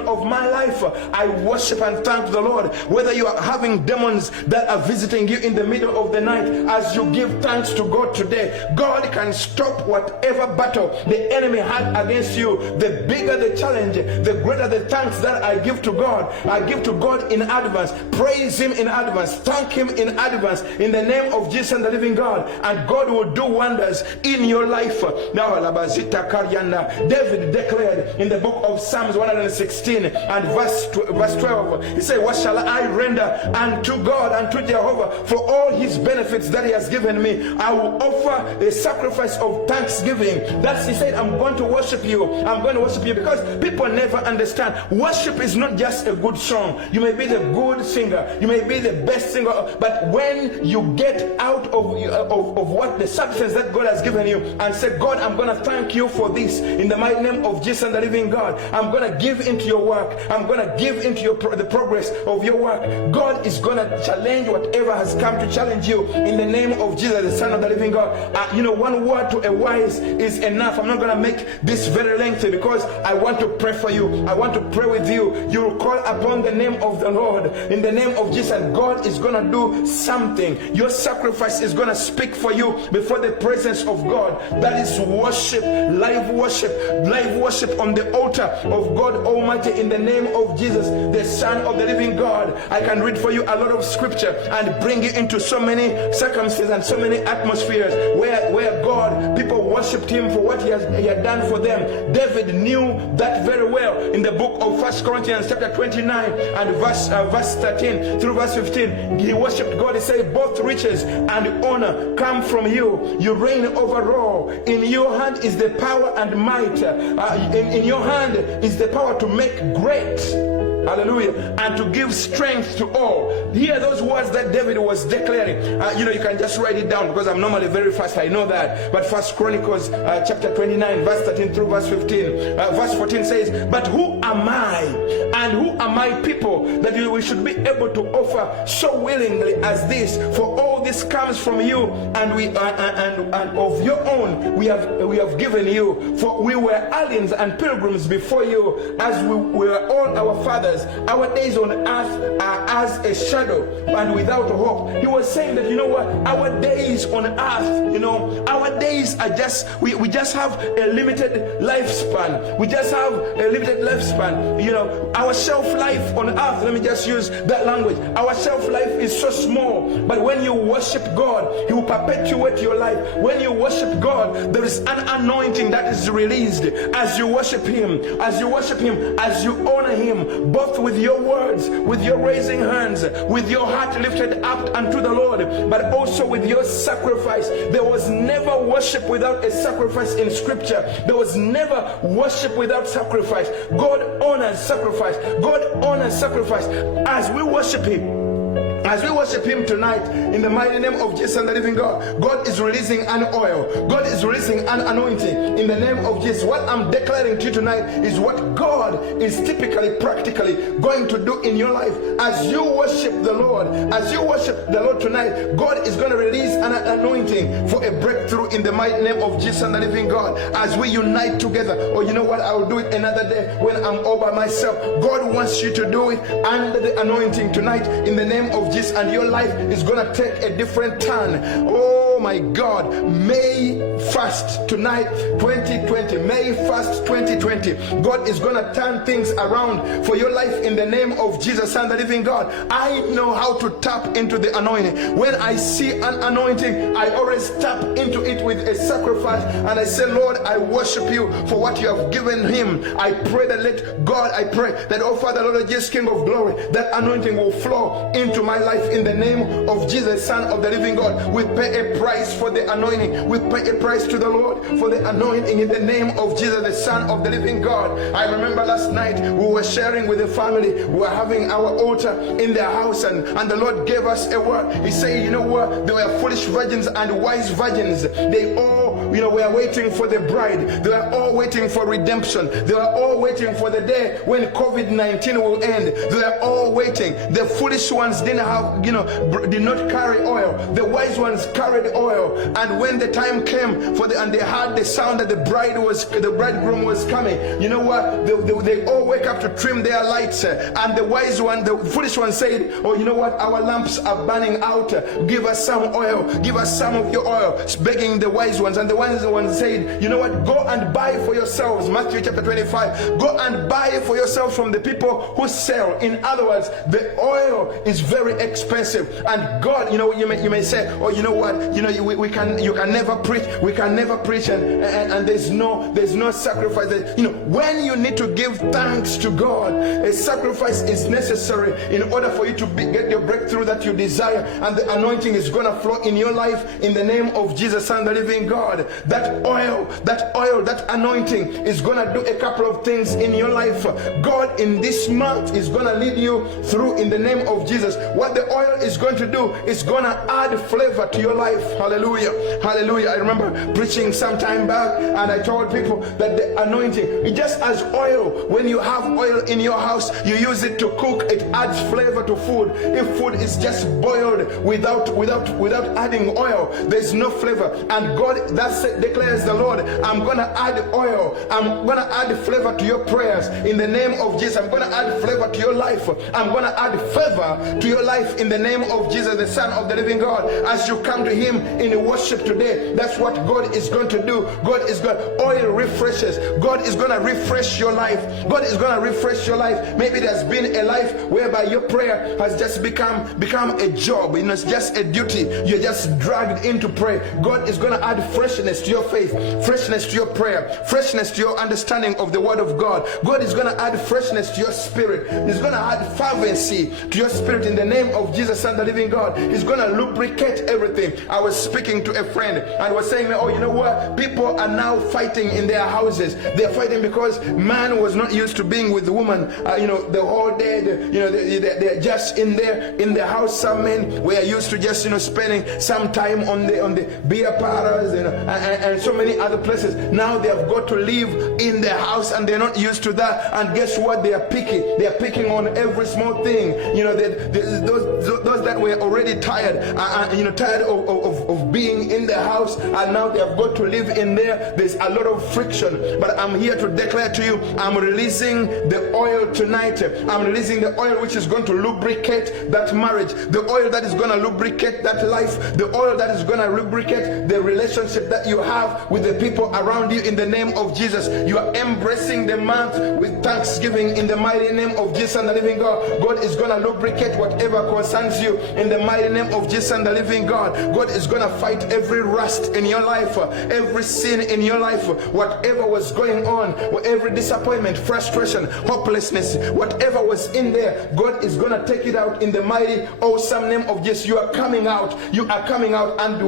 of my life. I worship and thank the Lord. Whether you are having demons that are visiting you in the middle of the night, as you give thanks to God today, God can stop whatever battle the enemy had against you. The bigger the challenge, the greater the thanks that I give to God. I give to God in advance. Praise him in advance. Thank him in advance in the name of Jesus and the living God. And God will do wonders in your life. Now, David declared in the book of Psalms 116 and verse 12, he said, what shall I render unto God, unto Jehovah, for all his benefits that he has given me? I will offer a sacrifice of thanksgiving. That's, he said, I'm going to worship you. I'm going to worship you, because people never understand. Worship is not just a good song. You may be the good singer, you may be the best singer, but when you get out of what the substance that God has given you and say, God, I'm going to thank you for this in the mighty name of Jesus and the living God. I'm going to give into your work. I'm going to give into the progress of your work. God is going to challenge whatever has come to challenge you in the name of Jesus, the Son of the living God. One word to a wise is enough. I'm not going to make this very lengthy, because I want to pray for you. I want to pray with you. You will call upon the name of the Lord in the name of Jesus, and God is going to do something. Your sacrifice is going to speak for you before the presence of God. That is worship, live worship on the altar of God Almighty in the name of Jesus, the Son of the living God. I can read for you a lot of scripture and bring you into so many circumstances and so many atmospheres where God, people worshipped him for what he had done for them. David knew that very well. In the book of 1 Corinthians chapter 29 and verse 13 through verse 15, he worshipped God. He said, both riches and honor come from you. You reign over all. In your hand is the power and might. In your hand is the power to make great. Hallelujah. And to give strength to all. Hear those words that David was declaring. You can just write it down because I'm normally very fast. I know that. But 1 Chronicles chapter 29 verse 13 through verse 15. Verse 14 says, but who am I? And who are my people that we should be able to offer so willingly as this? For all this comes from you, and and of your own we have given you. For we were aliens and pilgrims before you, as we were all our fathers. Our days on earth are as a shadow and without hope. He was saying that, our days on earth, our days are just, we just have a limited lifespan. We just have a limited lifespan. Our shelf life on earth, let me just use that language. Our shelf life is so small, but when you worship God, he will perpetuate your life. When you worship God, there is an anointing that is released as you worship him, as you honor him, both with your words, with your raising hands, with your heart lifted up unto the Lord, but also with your sacrifice. There was never worship without a sacrifice in scripture. There was never worship without sacrifice. God honors sacrifice. God honors sacrifice. As we worship him tonight in the mighty name of Jesus and the living God, God is releasing an oil. God is releasing an anointing in the name of Jesus. What I'm declaring to you tonight is what God is practically going to do in your life. As you worship the Lord, tonight, God is going to release an anointing for a breakthrough in the mighty name of Jesus and the living God. As we unite together, or you know what, I will do it another day when I'm all by myself. God wants you to do it under the anointing tonight in the name of Jesus, and your life is going to take a different turn. Oh my God. May 1st tonight, 2020, May 1st, 2020, God is going to turn things around for your life in the name of Jesus and the living God. I know how to tap into the anointing. When I see an anointing, I always tap into it with a sacrifice, and I say, Lord, I worship you for what you have given him. I pray that, oh Father, Lord Jesus, King of glory, that anointing will flow into my life in the name of Jesus, Son of the living God. We pay a price for the anointing. We pay a price to the Lord for the anointing in the name of Jesus, the Son of the living God. I remember last night we were sharing with the family. We were having our altar in their house, and the Lord gave us a word. He said, you know what? There were foolish virgins and wise virgins. They all, were waiting for the bride. They were all waiting for redemption. They were all waiting for the day when COVID-19 will end. They were all waiting. The foolish ones did not carry oil. The wise ones carried oil. And when the time came and they heard the sound that the bridegroom was coming, you know what? They all wake up to trim their lights. And the foolish one said, oh, you know what? Our lamps are burning out. Give us some oil. Give us some of your oil. Begging the wise ones. And the wise ones said, you know what? Go and buy for yourselves. Matthew chapter 25. Go and buy for yourselves from the people who sell. In other words, the oil is very expensive. And God, you may say, oh, you know what? You can never preach. We can never preach, and there's no sacrifice. When you need to give thanks to God, a sacrifice is necessary in order for you to get your breakthrough that you desire, and the anointing is going to flow in your life in the name of Jesus and the living God. That oil, that anointing is going to do a couple of things in your life. God in this month is going to lead you through in the name of Jesus. What the oil is going to do is going to add flavor to your life. Hallelujah. Hallelujah. I remember preaching some time back, and I told people that the anointing, just as oil, when you have oil in your house, you use it to cook, it adds flavor to food. If food is just boiled without adding oil. There's no flavor. And God, declares the Lord, I'm going to add oil. I'm going to add flavor to your prayers in the name of Jesus. I'm going to add flavor to your life. I'm going to add favor to your life in the name of Jesus, the Son of the living God. As you come to him in worship today, that's what God is going to do. God is going to oil refreshes. God is going to refresh your life. God is going to refresh your life. Maybe there's been a life whereby your prayer has just become a job. It's just a duty. You're just dragged into prayer. God is going to add freshness to your faith, freshness to your prayer, freshness to your understanding of the word of God. God is going to add freshness to your spirit. He's going to add fervency to your spirit in the name of Jesus and the living God. He's going to lubricate everything. I was speaking to a friend and was saying, oh, you know what? People are now fighting in their houses. They're fighting because man was not used to being with the woman, the whole day. They're just in their house. Some men were used to just, spending some time on the beer parlors and so many other places. Now they have got to live in their house and they're not used to that. And guess what? They are picky. They are picking on every small thing. Those that were already tired, tired of being in the house, and now they have got to live in there. There's a lot of friction. But I'm here to declare to you, I'm releasing the oil tonight. I'm releasing the oil which is going to lubricate that marriage, the oil that is going to lubricate that life, the oil that is going to lubricate the relationship that you have with the people around you in the name of Jesus. You are embracing the month with thanksgiving in the mighty name of Jesus and the living God. God is going to lubricate whatever concerns you in the mighty name of Jesus and the living God. God is going to fight every rust in your life, every sin in your life, whatever was going on, every disappointment, frustration, hopelessness, whatever was in there, God is going to take it out in the mighty, awesome name of Jesus. You are coming out. You are coming out. And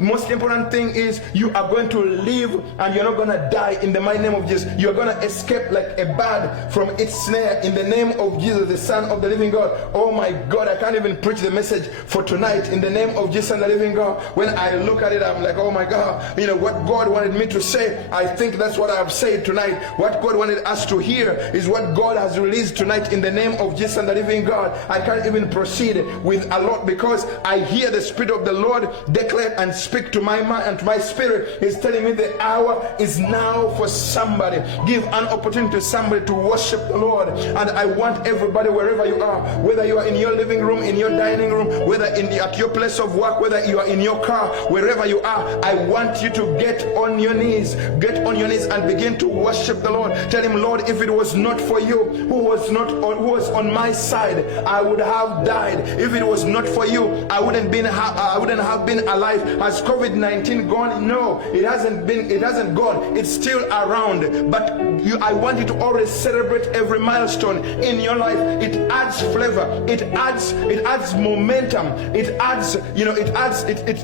most important thing is you are going to live and you're not going to die in the mighty name of Jesus. You're going to escape like a bird from its snare in the name of Jesus, the Son of the living God. Oh my God, I can't even preach the message for tonight in the name of Jesus and the living God. When I look at it, I'm like, oh my God, what God wanted me to say, I think that's what I've said tonight. What God wanted us to hear is what God has released tonight in the name of Jesus and the living God. I can't even proceed with a lot because I hear the Spirit of the Lord declare and speak to my mind and to my spirit. He's telling me the hour is now for somebody. Give an opportunity to somebody to worship the Lord. And I want everybody, wherever you are, whether you are in your living room, in your dining room, whether at your place of work, whether you are in your car, wherever you are, I want you to get on your knees and begin to worship the Lord. Tell him, Lord, if it was not for you, who was on my side, I would have died. If it was not for you, I wouldn't have been alive. Has COVID-19 gone? No, it hasn't gone. It's still around. But I want you to always celebrate every milestone in your life. It adds flavor. It adds momentum. It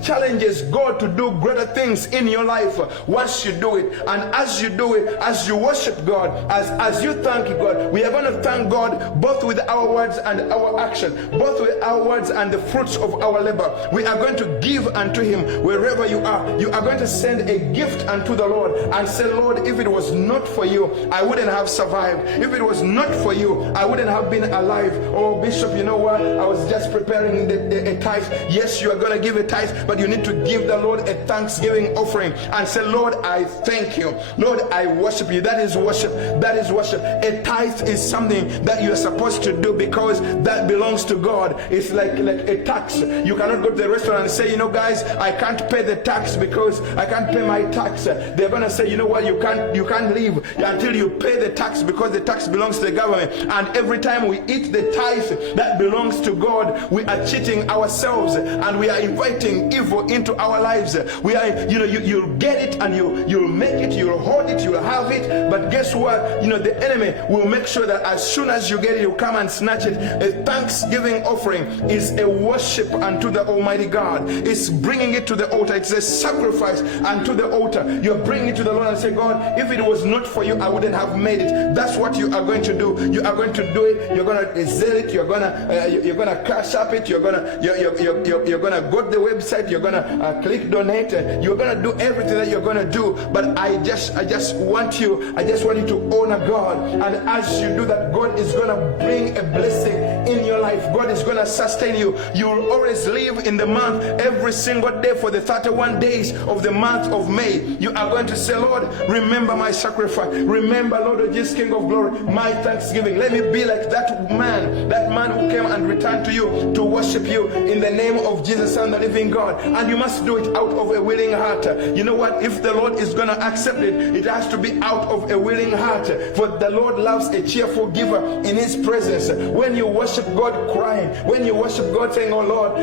challenges God to do greater things in your life once you do it. And as you do it, as you worship God, as you thank God, we are going to thank God both with our words and our action, both with our words and the fruits of our labor. We are going to give unto him wherever you are. You are going to send a gift unto the Lord and say, Lord, if it was not for you, I wouldn't have survived. If it was not for you, I wouldn't have been alive. Oh, Bishop, you know what? I was just preparing a tithe. Yes, you are going to give a tithe, but you need to give the Lord a thanksgiving offering and say, Lord, I thank you. Lord, I worship you. That is worship. That is worship. A tithe is something that you are supposed to do because that belongs to God. It's like a tax. You cannot go to the restaurant and say, guys, I can't pay the tax because I can't pay my tax. They're going to say, you know what, you can't leave until you pay the tax because the tax belongs to the government. And every time we eat the tithe that belongs to God, we are cheating ourselves and we are inviting evil into our lives. We are, you'll get it and you'll make it, you'll hold it, you'll have it. But guess what? The enemy will make sure that as soon as you get it, you come and snatch it. A thanksgiving offering is a worship unto the Almighty God. It's bringing it to the altar. It's a sacrifice unto the altar. You're bringing it to the Lord and say, God, if it was not for you, I wouldn't have made it. That's what you are going to do. You are going to do it. You're going to sell it. You're going to cash up it. You're going to go to the website. You're going to click donate. You're going to do everything that you're going to do. But I just want you to honor God. And as you do that, God is going to bring a blessing in your life. God is going to sustain you. You will always live in the month every single day for the 31 days of the month of May. You are going to say, Lord, remember my sacrifice. Remember, Lord Jesus, King of glory, my thanksgiving. Let me be like that man who came and returned to you to worship you in the name of Jesus and the living God. And you must do it out of a willing heart. You know what? If the Lord is going to accept it, it has to be out of a willing heart. For the Lord loves a cheerful giver in his presence. When you worship God crying, when you worship God saying, oh Lord,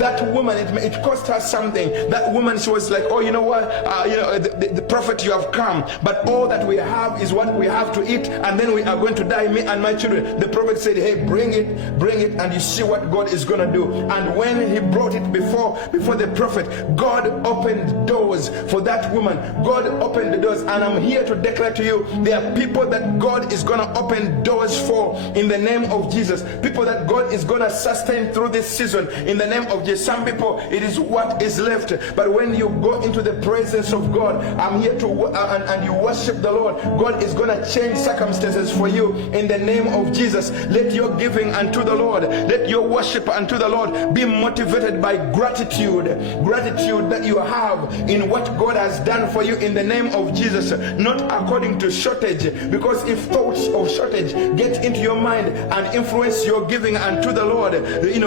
that woman, it cost her something. That woman, she was like, oh, you know what, the prophet, you have come, but all that we have is what we have to eat, and then we are going to die, me and my children. The prophet said, hey, bring it, and you see what God is going to do. And when he brought it before the prophet, God opened doors for that woman. God opened the doors, and I'm here to declare to you, there are people that God is going to open doors for in the name of Jesus. People that God is going to sustain through this season in the name of Jesus. Some people, it is what is left, but when you go into the presence of God, I'm here to and you worship the Lord, God is going to change circumstances for you in the name of Jesus. Let your giving unto the Lord, let your worship unto the Lord be motivated by gratitude that you have in what God has done for you in the name of Jesus, not according to shortage. Because if thoughts of shortage get into your mind and influence your giving unto the Lord,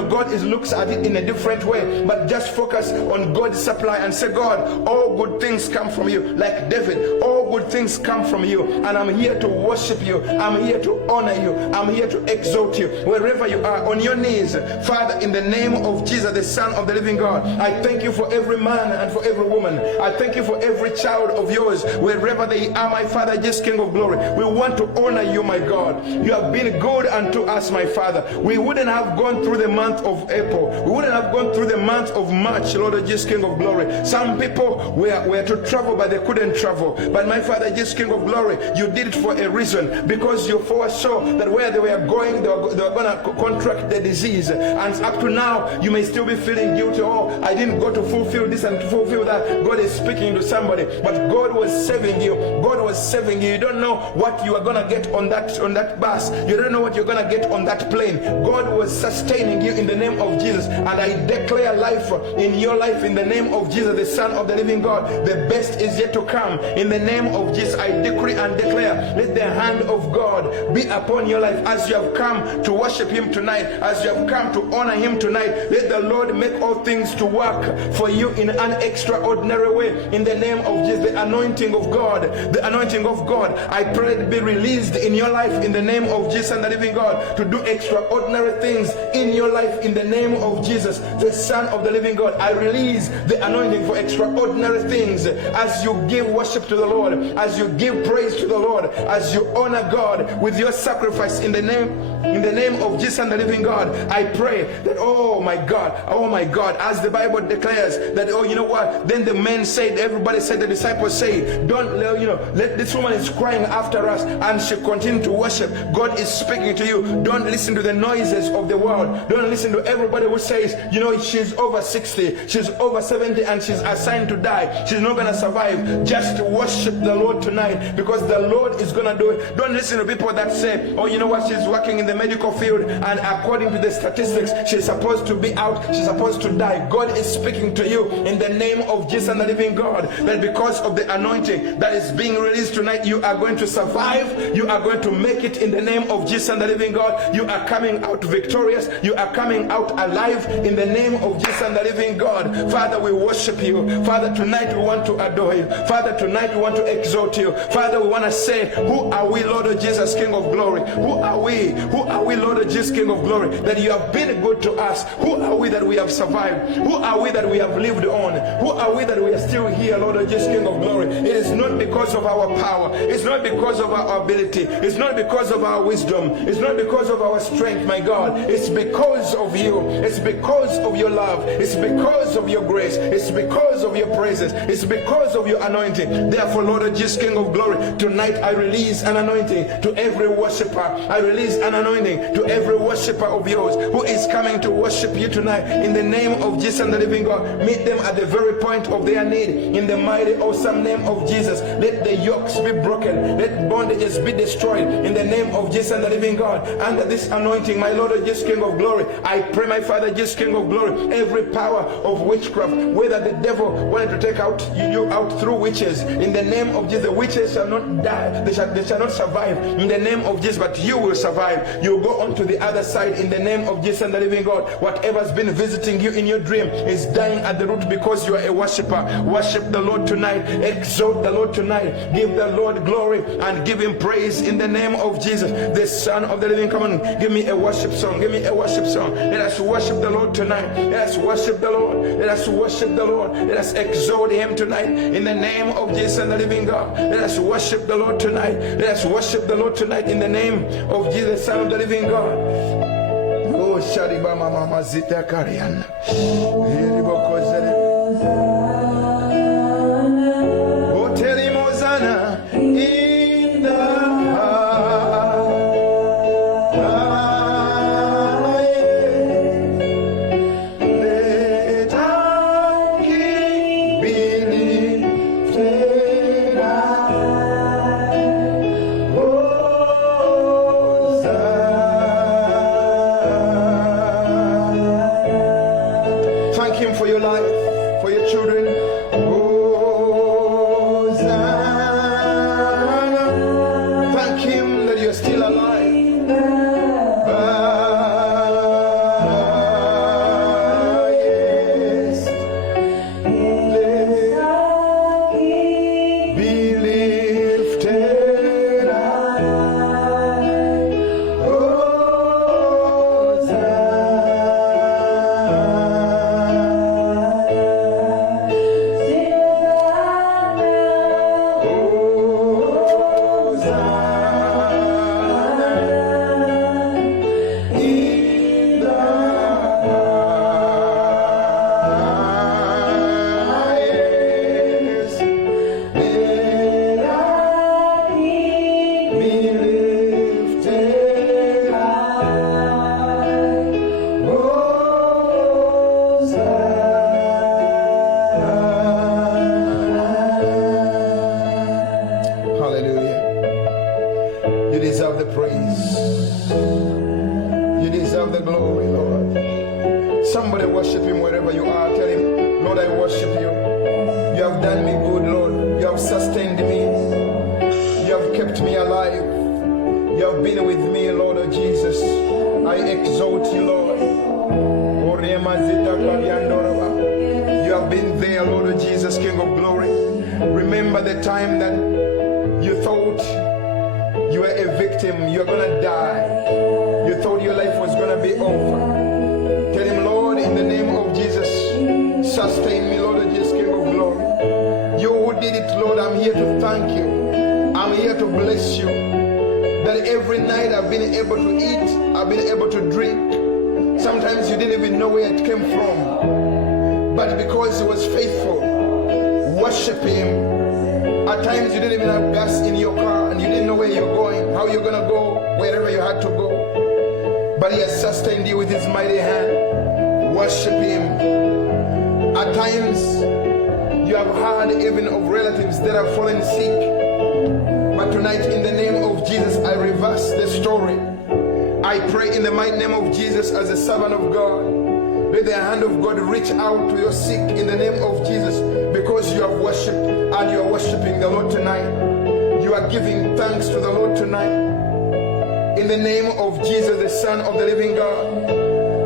God looks at it in a different way. But just focus on God's supply and say, God, all good things come from you. Like David, all good things come from you, and I'm here to worship you. I'm here to honor you. I'm here to exalt you. Wherever you are, on your knees, Father, in the name of Jesus, the Son of the living God, I thank you for every man and for every woman. I thank you for every child of yours, wherever they are, my Father, just King of glory. We want to honor you, my God. You have been good unto us, my Father. We wouldn't have gone through the month of April. We wouldn't have gone through the month of March, Lord, just King of glory. Some people were to travel, but they couldn't travel. But my Father, just King of glory, you did it for a reason, because you foresaw that where they were going, they were going to contract the disease. And up to now, you may still be feeling guilty. Oh, I didn't go to fulfill this and to fulfill that. God is speaking to somebody, but God was saving you. God was saving you. You don't know what you are going to get on that bus. You don't know what you're going to get on that plane. God was sustaining you in the name of Jesus. And I declare life in your life in the name of Jesus, the Son of the living God. The best is yet to come. In the name of Jesus, I decree and declare, let the hand of God be upon your life as you have come to worship him tonight, as you have come to honor him tonight. Let the Lord make all things to work for you in an extraordinary way. In the name of Jesus, the anointing of God, I pray it be released in your life in the name of Jesus and the living God, to do extraordinary things in your life in the name of Jesus, the Son of the living God. I release the anointing for extraordinary things as you give worship to the Lord, as you give praise to the Lord, as you honor God with your sacrifice in the name of Jesus and the living God. I pray that, oh my God, as the Bible declares that, oh, you know what, then the men said, everybody said, the disciples say, don't let this woman is crying after us, and she continued to worship. God is speaking to you. Don't listen to the noises of the world. Don't listen to everybody who says, she's over 60, she's over 70, and she's assigned to die. She's not going to survive. Just worship the Lord tonight, because the Lord is going to do it. Don't listen to people that say, oh, you know what, she's working in the medical field, and according to the statistics, she's supposed to be out, she's supposed to die. God is speaking to you in the name of Jesus and the living God, that because of the anointing that is being released tonight, you are going to survive. You are going to make it in the name of Jesus and the living God. You are coming out victorious. You are coming out alive in the name of Jesus and the living God. Father, we worship you. Father, tonight we want to adore you. Father, tonight we want to exalt you. Father, we want to say, who are we, Lord of Jesus, King of glory? Who are we? Who are we, Lord of Jesus, King of glory, that you have been good to us? Who are we that we have survived? Who are we that we have lived on? Who are we that we are still here, Lord of Jesus, King of glory? It is not because of our power. It's not because of our ability. It's not because of our wisdom. It's not because of our strength, my God. It's because of you. It's because of your love. It's because of your grace. It's because of your presence. It's because of your anointing. Therefore, Lord of Jesus, King of glory, God. Tonight I release an anointing to every worshiper. I release an anointing to every worshiper of yours who is coming to worship you tonight. In the name of Jesus and the living God, meet them at the very point of their need. In the mighty, awesome name of Jesus, let the yokes be broken. Let bondages be destroyed. In the name of Jesus and the living God, under this anointing, my Lord Jesus, King of glory, I pray, my Father Jesus, King of glory, every power of witchcraft, whether the devil wanted to take you out through witches, in the name of Jesus, the witches shall not die, they shall not survive, in the name of Jesus, but you will survive. You will go on to the other side, in the name of Jesus and the living God. Whatever's been visiting you in your dream is dying at the root because you are a worshiper. Worship the Lord tonight, exalt the Lord tonight, give the Lord glory and give him praise in the name of Jesus, the Son of the living. Come on, give me a worship song, give me a worship song. Let us worship the Lord tonight. Let us worship the Lord. Let us worship the Lord. Let us exalt him tonight in the name of Jesus and the living God. Let us worship the Lord tonight. Let us worship the Lord tonight in the name of Jesus, Son of the living God. Oh, Shariba Mama Zita Kariana. Oh, Teri Mozana in the for your life, for your children. Hosanna. Thank him that you're still alive. Yes. Be lifted high. The glory, Lord. Somebody worship him wherever you are. Tell him, Lord, I worship you. You have done me good, Lord. You have sustained me. You have kept me alive. You have been with me, Lord of Jesus. I exalt you, Lord. You have been there, Lord of Jesus, King of glory. Remember the time that you thought you were a victim. You're gonna die. You thought your life was going to be over. Tell him, Lord, in the name of Jesus, sustain me, Lord, Jesus, King of glory. You who did it, Lord, I'm here to thank you. I'm here to bless you. That every night I've been able to eat, I've been able to drink. Sometimes you didn't even know where it came from. But because he was faithful, worship him. At times you didn't even have gas in your car and you didn't know where you're going, how you're going to go, wherever you had to go. But he has sustained you with his mighty hand. Worship him. At times, you have heard even of relatives that have fallen sick. But tonight, in the name of Jesus, I reverse the story. I pray in the mighty name of Jesus as a servant of God. Let the hand of God reach out to your sick in the name of Jesus, because you have worshipped and you are worshiping the Lord tonight. You are giving thanks to the Lord tonight. In the name of Jesus, the Son of the living God.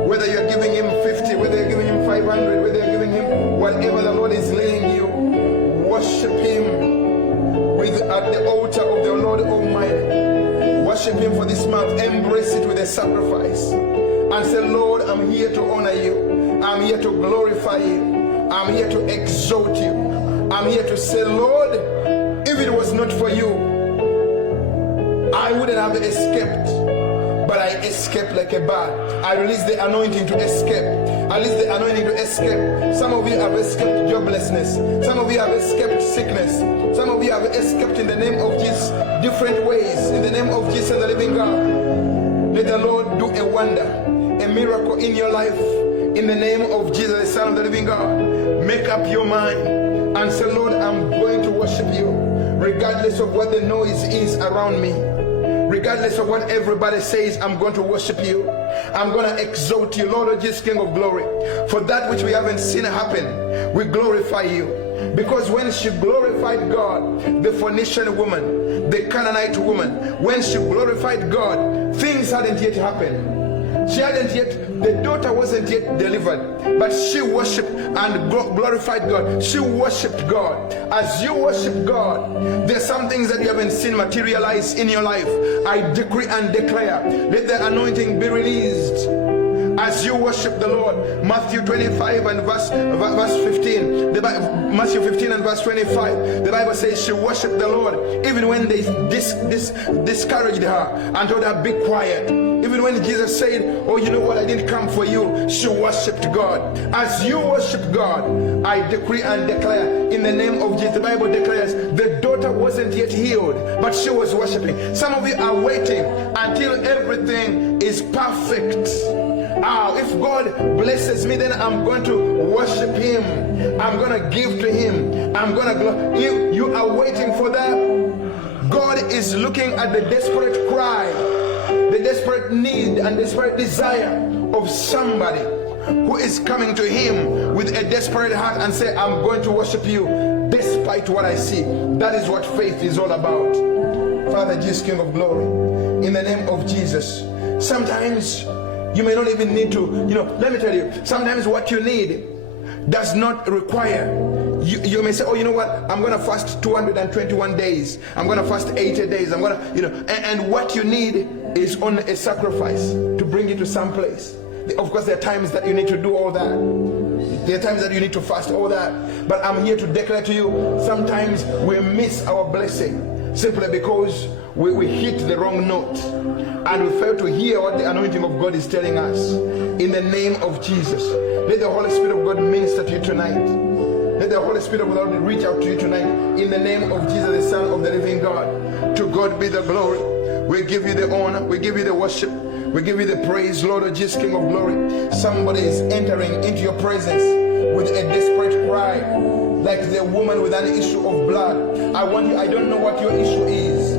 Whether you're giving him 50, whether you're giving him 500, whether you're giving him whatever the Lord is leading you, worship him at the altar of the Lord Almighty. Worship him for this month. Embrace it with a sacrifice. And say, Lord, I'm here to honor you. I'm here to glorify you. I'm here to exalt you. I'm here to say, Lord, if it was not for you, I wouldn't have escaped. But I escaped like a bird. I release the anointing to escape. At least the anointing to escape. Some of you have escaped joblessness. Some of you have escaped sickness. Some of you have escaped in the name of Jesus, different ways. In the name of Jesus, the living God. Let the Lord do a wonder, a miracle in your life. In the name of Jesus, the Son of the living God. Make up your mind and say, Lord, I'm going to worship you, regardless of what the noise is around me. Regardless of what everybody says, I'm going to worship you. I'm going to exalt you, Lord Jesus, King of glory. For that which we haven't seen happen, we glorify you. Because when she glorified God, the Phoenician woman, the Canaanite woman, when she glorified God, things hadn't yet happened. She hadn't yet, the daughter wasn't yet delivered, but she worshipped and glorified God. She worshipped God. As you worship God, there's some things that you haven't seen materialize in your life. I decree and declare, let the anointing be released as you worship the Lord. Matthew 25 and verse 15. Matthew 15 and verse 25. The Bible says she worshipped the Lord even when they discouraged her and told her, be quiet. Even when Jesus said, oh, you know what, I didn't come for you, she worshipped God. As you worship God, I decree and declare in the name of Jesus. The Bible declares the daughter wasn't yet healed, but she was worshiping. Some of you are waiting until everything is perfect. If God blesses me, then I'm going to worship Him. I'm going to give to Him. I'm going to you are waiting for that. God is looking at the desperate cry, the desperate need and desperate desire of somebody who is coming to Him with a desperate heart and say, I'm going to worship you despite what I see. That is what faith is all about. Father Jesus, King of glory, in the name of Jesus, sometimes you may not even need to, let me tell you, sometimes what you need does not require. You may say, oh, you know what, I'm going to fast 221 days. I'm going to fast 80 days. I'm going to, and what you need is only a sacrifice to bring you to some place. Of course, there are times that you need to do all that. There are times that you need to fast all that. But I'm here to declare to you, sometimes we miss our blessing simply because we hit the wrong note and we fail to hear what the anointing of God is telling us. In the name of Jesus, let the Holy Spirit of God minister to you tonight. Let the Holy Spirit of God reach out to you tonight. In the name of Jesus, the Son of the living God. To God be the glory. We give you the honor. We give you the worship. We give you the praise, Lord Jesus, King of glory. Somebody is entering into your presence with a desperate cry, like the woman with an issue of blood. I don't know what your issue is.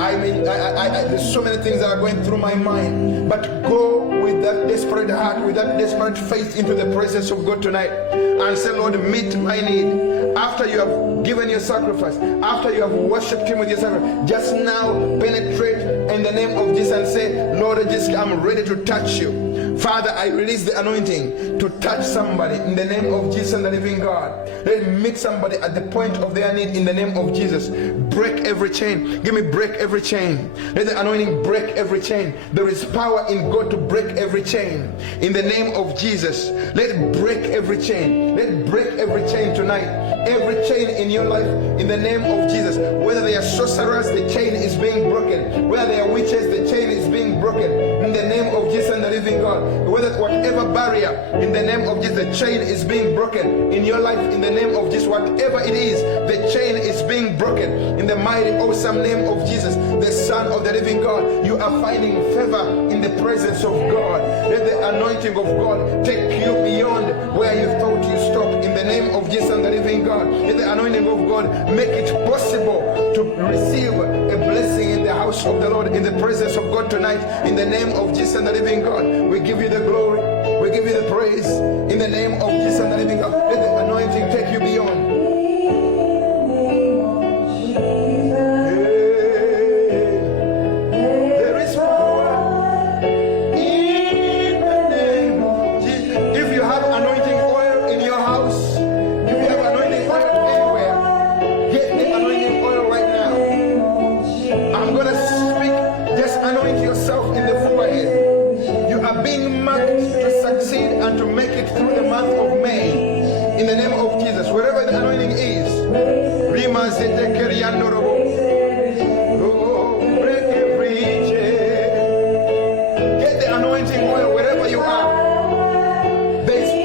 There's so many things that are going through my mind, but go with that desperate heart, with that desperate faith into the presence of God tonight and say, Lord, meet my need. After you have given your sacrifice, after you have worshipped Him with your sacrifice, just now penetrate in the name of Jesus and say, Lord, I'm ready to touch you. Father, I release the anointing to touch somebody in the name of Jesus and the living God. Let me meet somebody at the point of their need in the name of Jesus. Break every chain. Give me break every chain. Let the anointing break every chain. There is power in God to break every chain. In the name of Jesus, let it break every chain. Let it break every chain tonight. Every chain in your life in the name of Jesus. Whether they are sorcerers, the chain is being broken. Whether they are witches, the chain is being broken. In the name of Jesus and the living God. Whether whatever barrier, in the name of Jesus, the chain is being broken in your life. In the name of Jesus, whatever it is, the chain is being broken. In the mighty, awesome name of Jesus, the Son of the living God, you are finding favor in the presence of God. Let the anointing of God take you beyond where you thought you stopped. In the name of Jesus and the living God, let the anointing of God make it possible to receive a blessing in the house of the Lord, in the presence of God tonight. In the name of Jesus and the living God, we give you the glory, we give you the praise. In the name of Jesus and the living God, let the anointing take you beyond. Get the anointing oil wherever you are. There is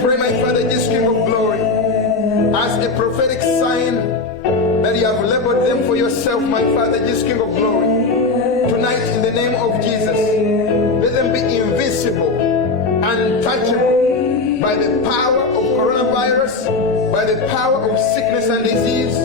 pray, my Father, Jesus, King of glory, as a prophetic sign that you have labeled them for yourself, my Father, Jesus, King of glory. Tonight, in the name of Jesus, let them be invincible, untouchable by the power of coronavirus, by the power of sickness and disease,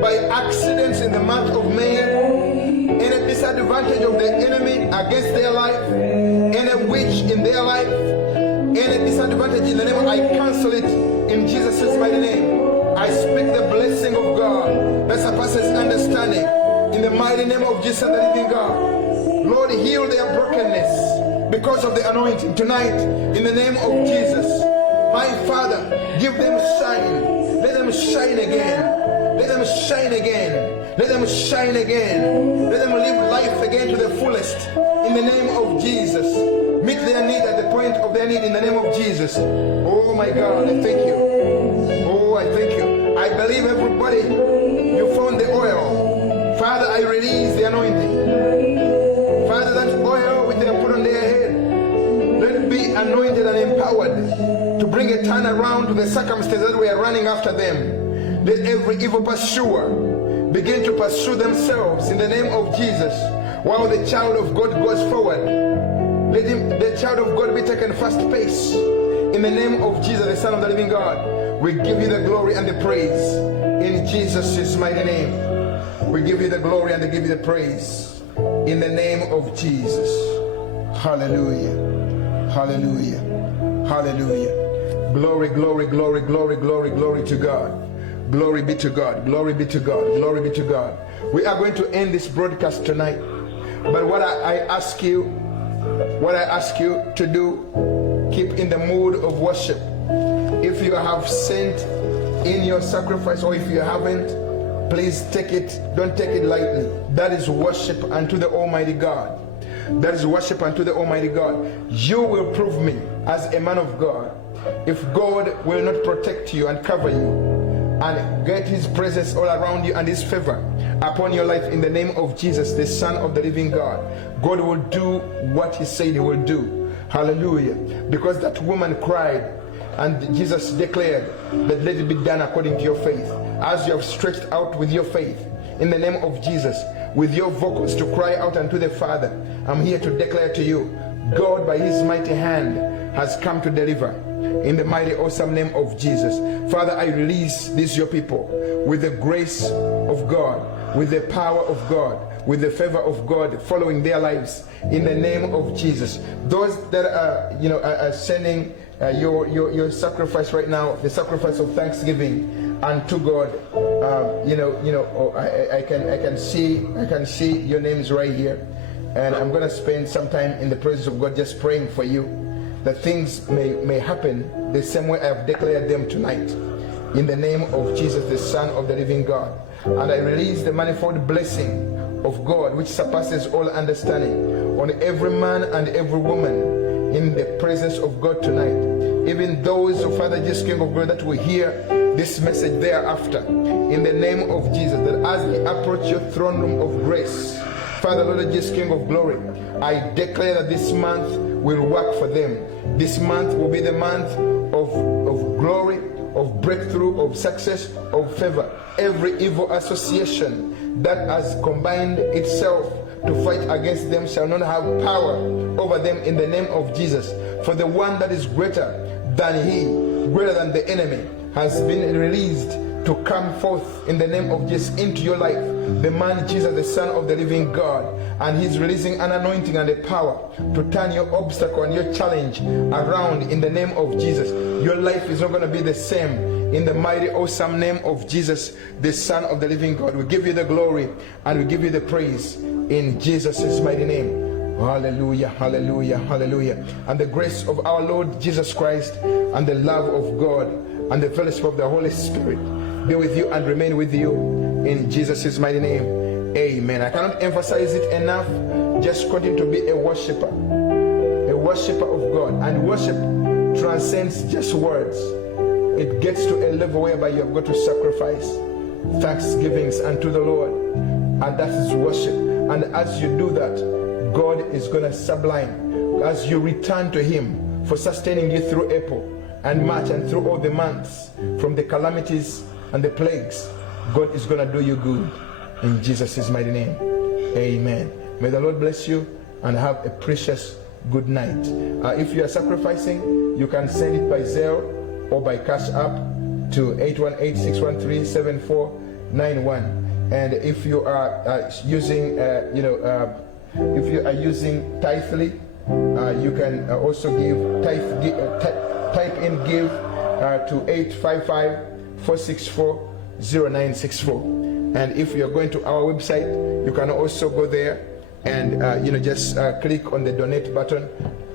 by accidents in the month of May, any disadvantage of the enemy against their life, any witch in their life, any disadvantage in the name of, I cancel it in Jesus' mighty name. I speak the blessing of God that surpasses understanding in the mighty name of Jesus, the living God. Lord, heal their brokenness because of the anointing tonight in the name of Jesus. My Father, give them shine. Let them shine again. Let them shine again. Let them shine again. Let them live life again to the fullest in the name of Jesus. Meet their need at the point of their need in the name of Jesus. Oh my God, I thank you. Oh, I thank you. I believe everybody, you found the oil. Father, I release the anointing. Father, that oil which they have put on their head, let it be anointed and empowered to bring a turnaround to the circumstances that we are running after them. Let every evil pursuer begin to pursue themselves in the name of Jesus while the child of God goes forward. Let the child of God be taken fast pace in the name of Jesus, the Son of the living God. We give you the glory and the praise in Jesus' mighty name. We give you the glory and we give you the praise in the name of Jesus. Hallelujah. Hallelujah. Hallelujah. Glory, glory, glory, glory, glory, glory to God. Glory be to God. Glory be to God. Glory be to God. We are going to end this broadcast tonight. But what I ask you to do, keep in the mood of worship. If you have sent in your sacrifice, or if you haven't, please take it. Don't take it lightly. That is worship unto the Almighty God. That is worship unto the Almighty God. You will prove me as a man of God if God will not protect you and cover you and get his presence all around you and his favor upon your life in the name of Jesus, the Son of the living God. God will do what he said he will do. Hallelujah. Because that woman cried and Jesus declared that let it be done according to your faith. As you have stretched out with your faith in the name of Jesus, with your vocals to cry out unto the Father, I'm here to declare to you, God by his mighty hand has come to deliver in the mighty awesome name of Jesus. Father, I release these your people with the grace of God, with the power of God, with the favor of God following their lives in the name of Jesus. Those that are sending your sacrifice right now, the sacrifice of thanksgiving unto God, I can see your names right here, and I'm going to spend some time in the presence of God just praying for you that things may happen the same way I have declared them tonight in the name of Jesus, the Son of the living God. And I release the manifold blessing of God which surpasses all understanding on every man and every woman in the presence of God tonight. Even those, oh Father Jesus, King of glory, that will hear this message thereafter in the name of Jesus, that as we approach your throne room of grace, Father, Lord Jesus, King of glory, I declare that this month will work for them. This month will be the month of glory, of breakthrough, of success, of favor. Every evil association that has combined itself to fight against them shall not have power over them in the name of Jesus. For the one that is greater than he, greater than the enemy, has been released to come forth in the name of Jesus into your life. The man Jesus, the Son of the living God. And he's releasing an anointing and a power to turn your obstacle and your challenge around in the name of Jesus. Your life is not going to be the same in the mighty awesome name of Jesus, the Son of the living God. We give you the glory and we give you the praise in Jesus' mighty name. Hallelujah, hallelujah, hallelujah. And the grace of our Lord Jesus Christ and the love of God and the fellowship of the Holy Spirit be with you and remain with you in Jesus' mighty name. Amen. I cannot emphasize it enough. Just continue to be a worshiper of God. And worship transcends just words. It gets to a level whereby you have got to sacrifice thanksgivings unto the Lord. And that is worship. And as you do that, God is going to sublime. As you return to him for sustaining you through April, and March and through all the months, from the calamities and the plagues, God is going to do you good. In Jesus' mighty name. Amen. May the Lord bless you and have a precious good night. If you are sacrificing, you can send it by Zelle or by Cash App to 818-613-7491. And if you are using, if you are using Tithely, you can also type in give to 855-464-0964. And if you are going to our website, you can also go there and just click on the donate button,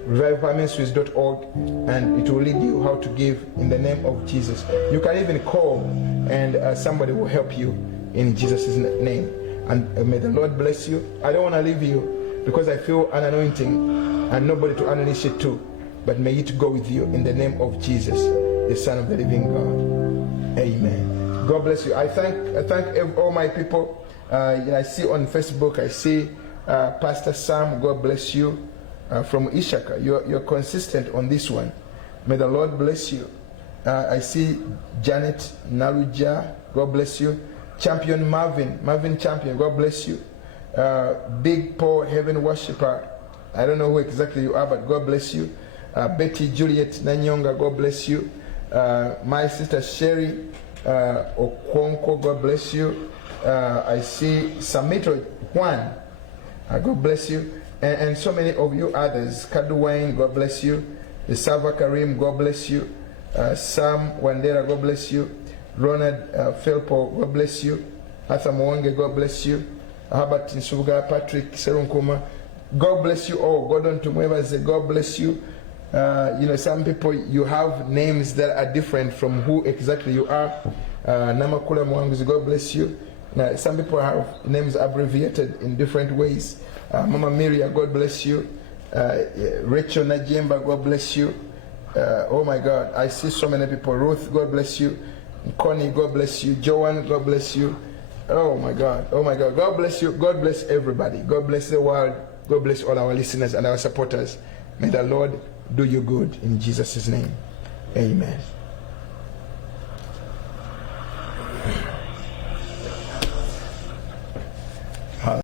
revivalministries.org, and it will lead you how to give in the name of Jesus. You can even call and somebody will help you in Jesus' name. And may the Lord bless you. I don't want to leave you because I feel an anointing and nobody to unleash it to, but may it go with you in the name of Jesus, the Son of the living God. Amen. God bless you. I thank all my people. I see on Facebook, I see Pastor Sam, God bless you, from Ishaka. You're consistent on this one. May the Lord bless you. I see Janet Naruja, God bless you. Champion Marvin Champion, God bless you. Big Paul Heaven Worshipper, I don't know who exactly you are, but God bless you. Betty Juliet Nanyonga, God bless you. My sister Sherry Okonko, God bless you. I see Samito Juan, God bless you. And so many of you others. Kadu Wayne, God bless you. Isava Karim, God bless you. Sam Wandera, God bless you. Ronald Felpo, God bless you. Arthur Mwange, God bless you. Herbert Nsubuga, Patrick Serunkuma, God bless you all. Gordon Tumwebaze, God bless you. Some people, you have names that are different from who exactly you are. Namakula Mwanguzi, God bless you. Now, some people have names abbreviated in different ways. Mama Miria, God bless you. Rachel Najimba, God bless you. Oh my God, I see so many people. Ruth, God bless you. Connie, God bless you. Joanne, God bless you. Oh my God, God bless you. God bless everybody. God bless the world. God bless all our listeners and our supporters. May the Lord do you good in Jesus' name. Amen.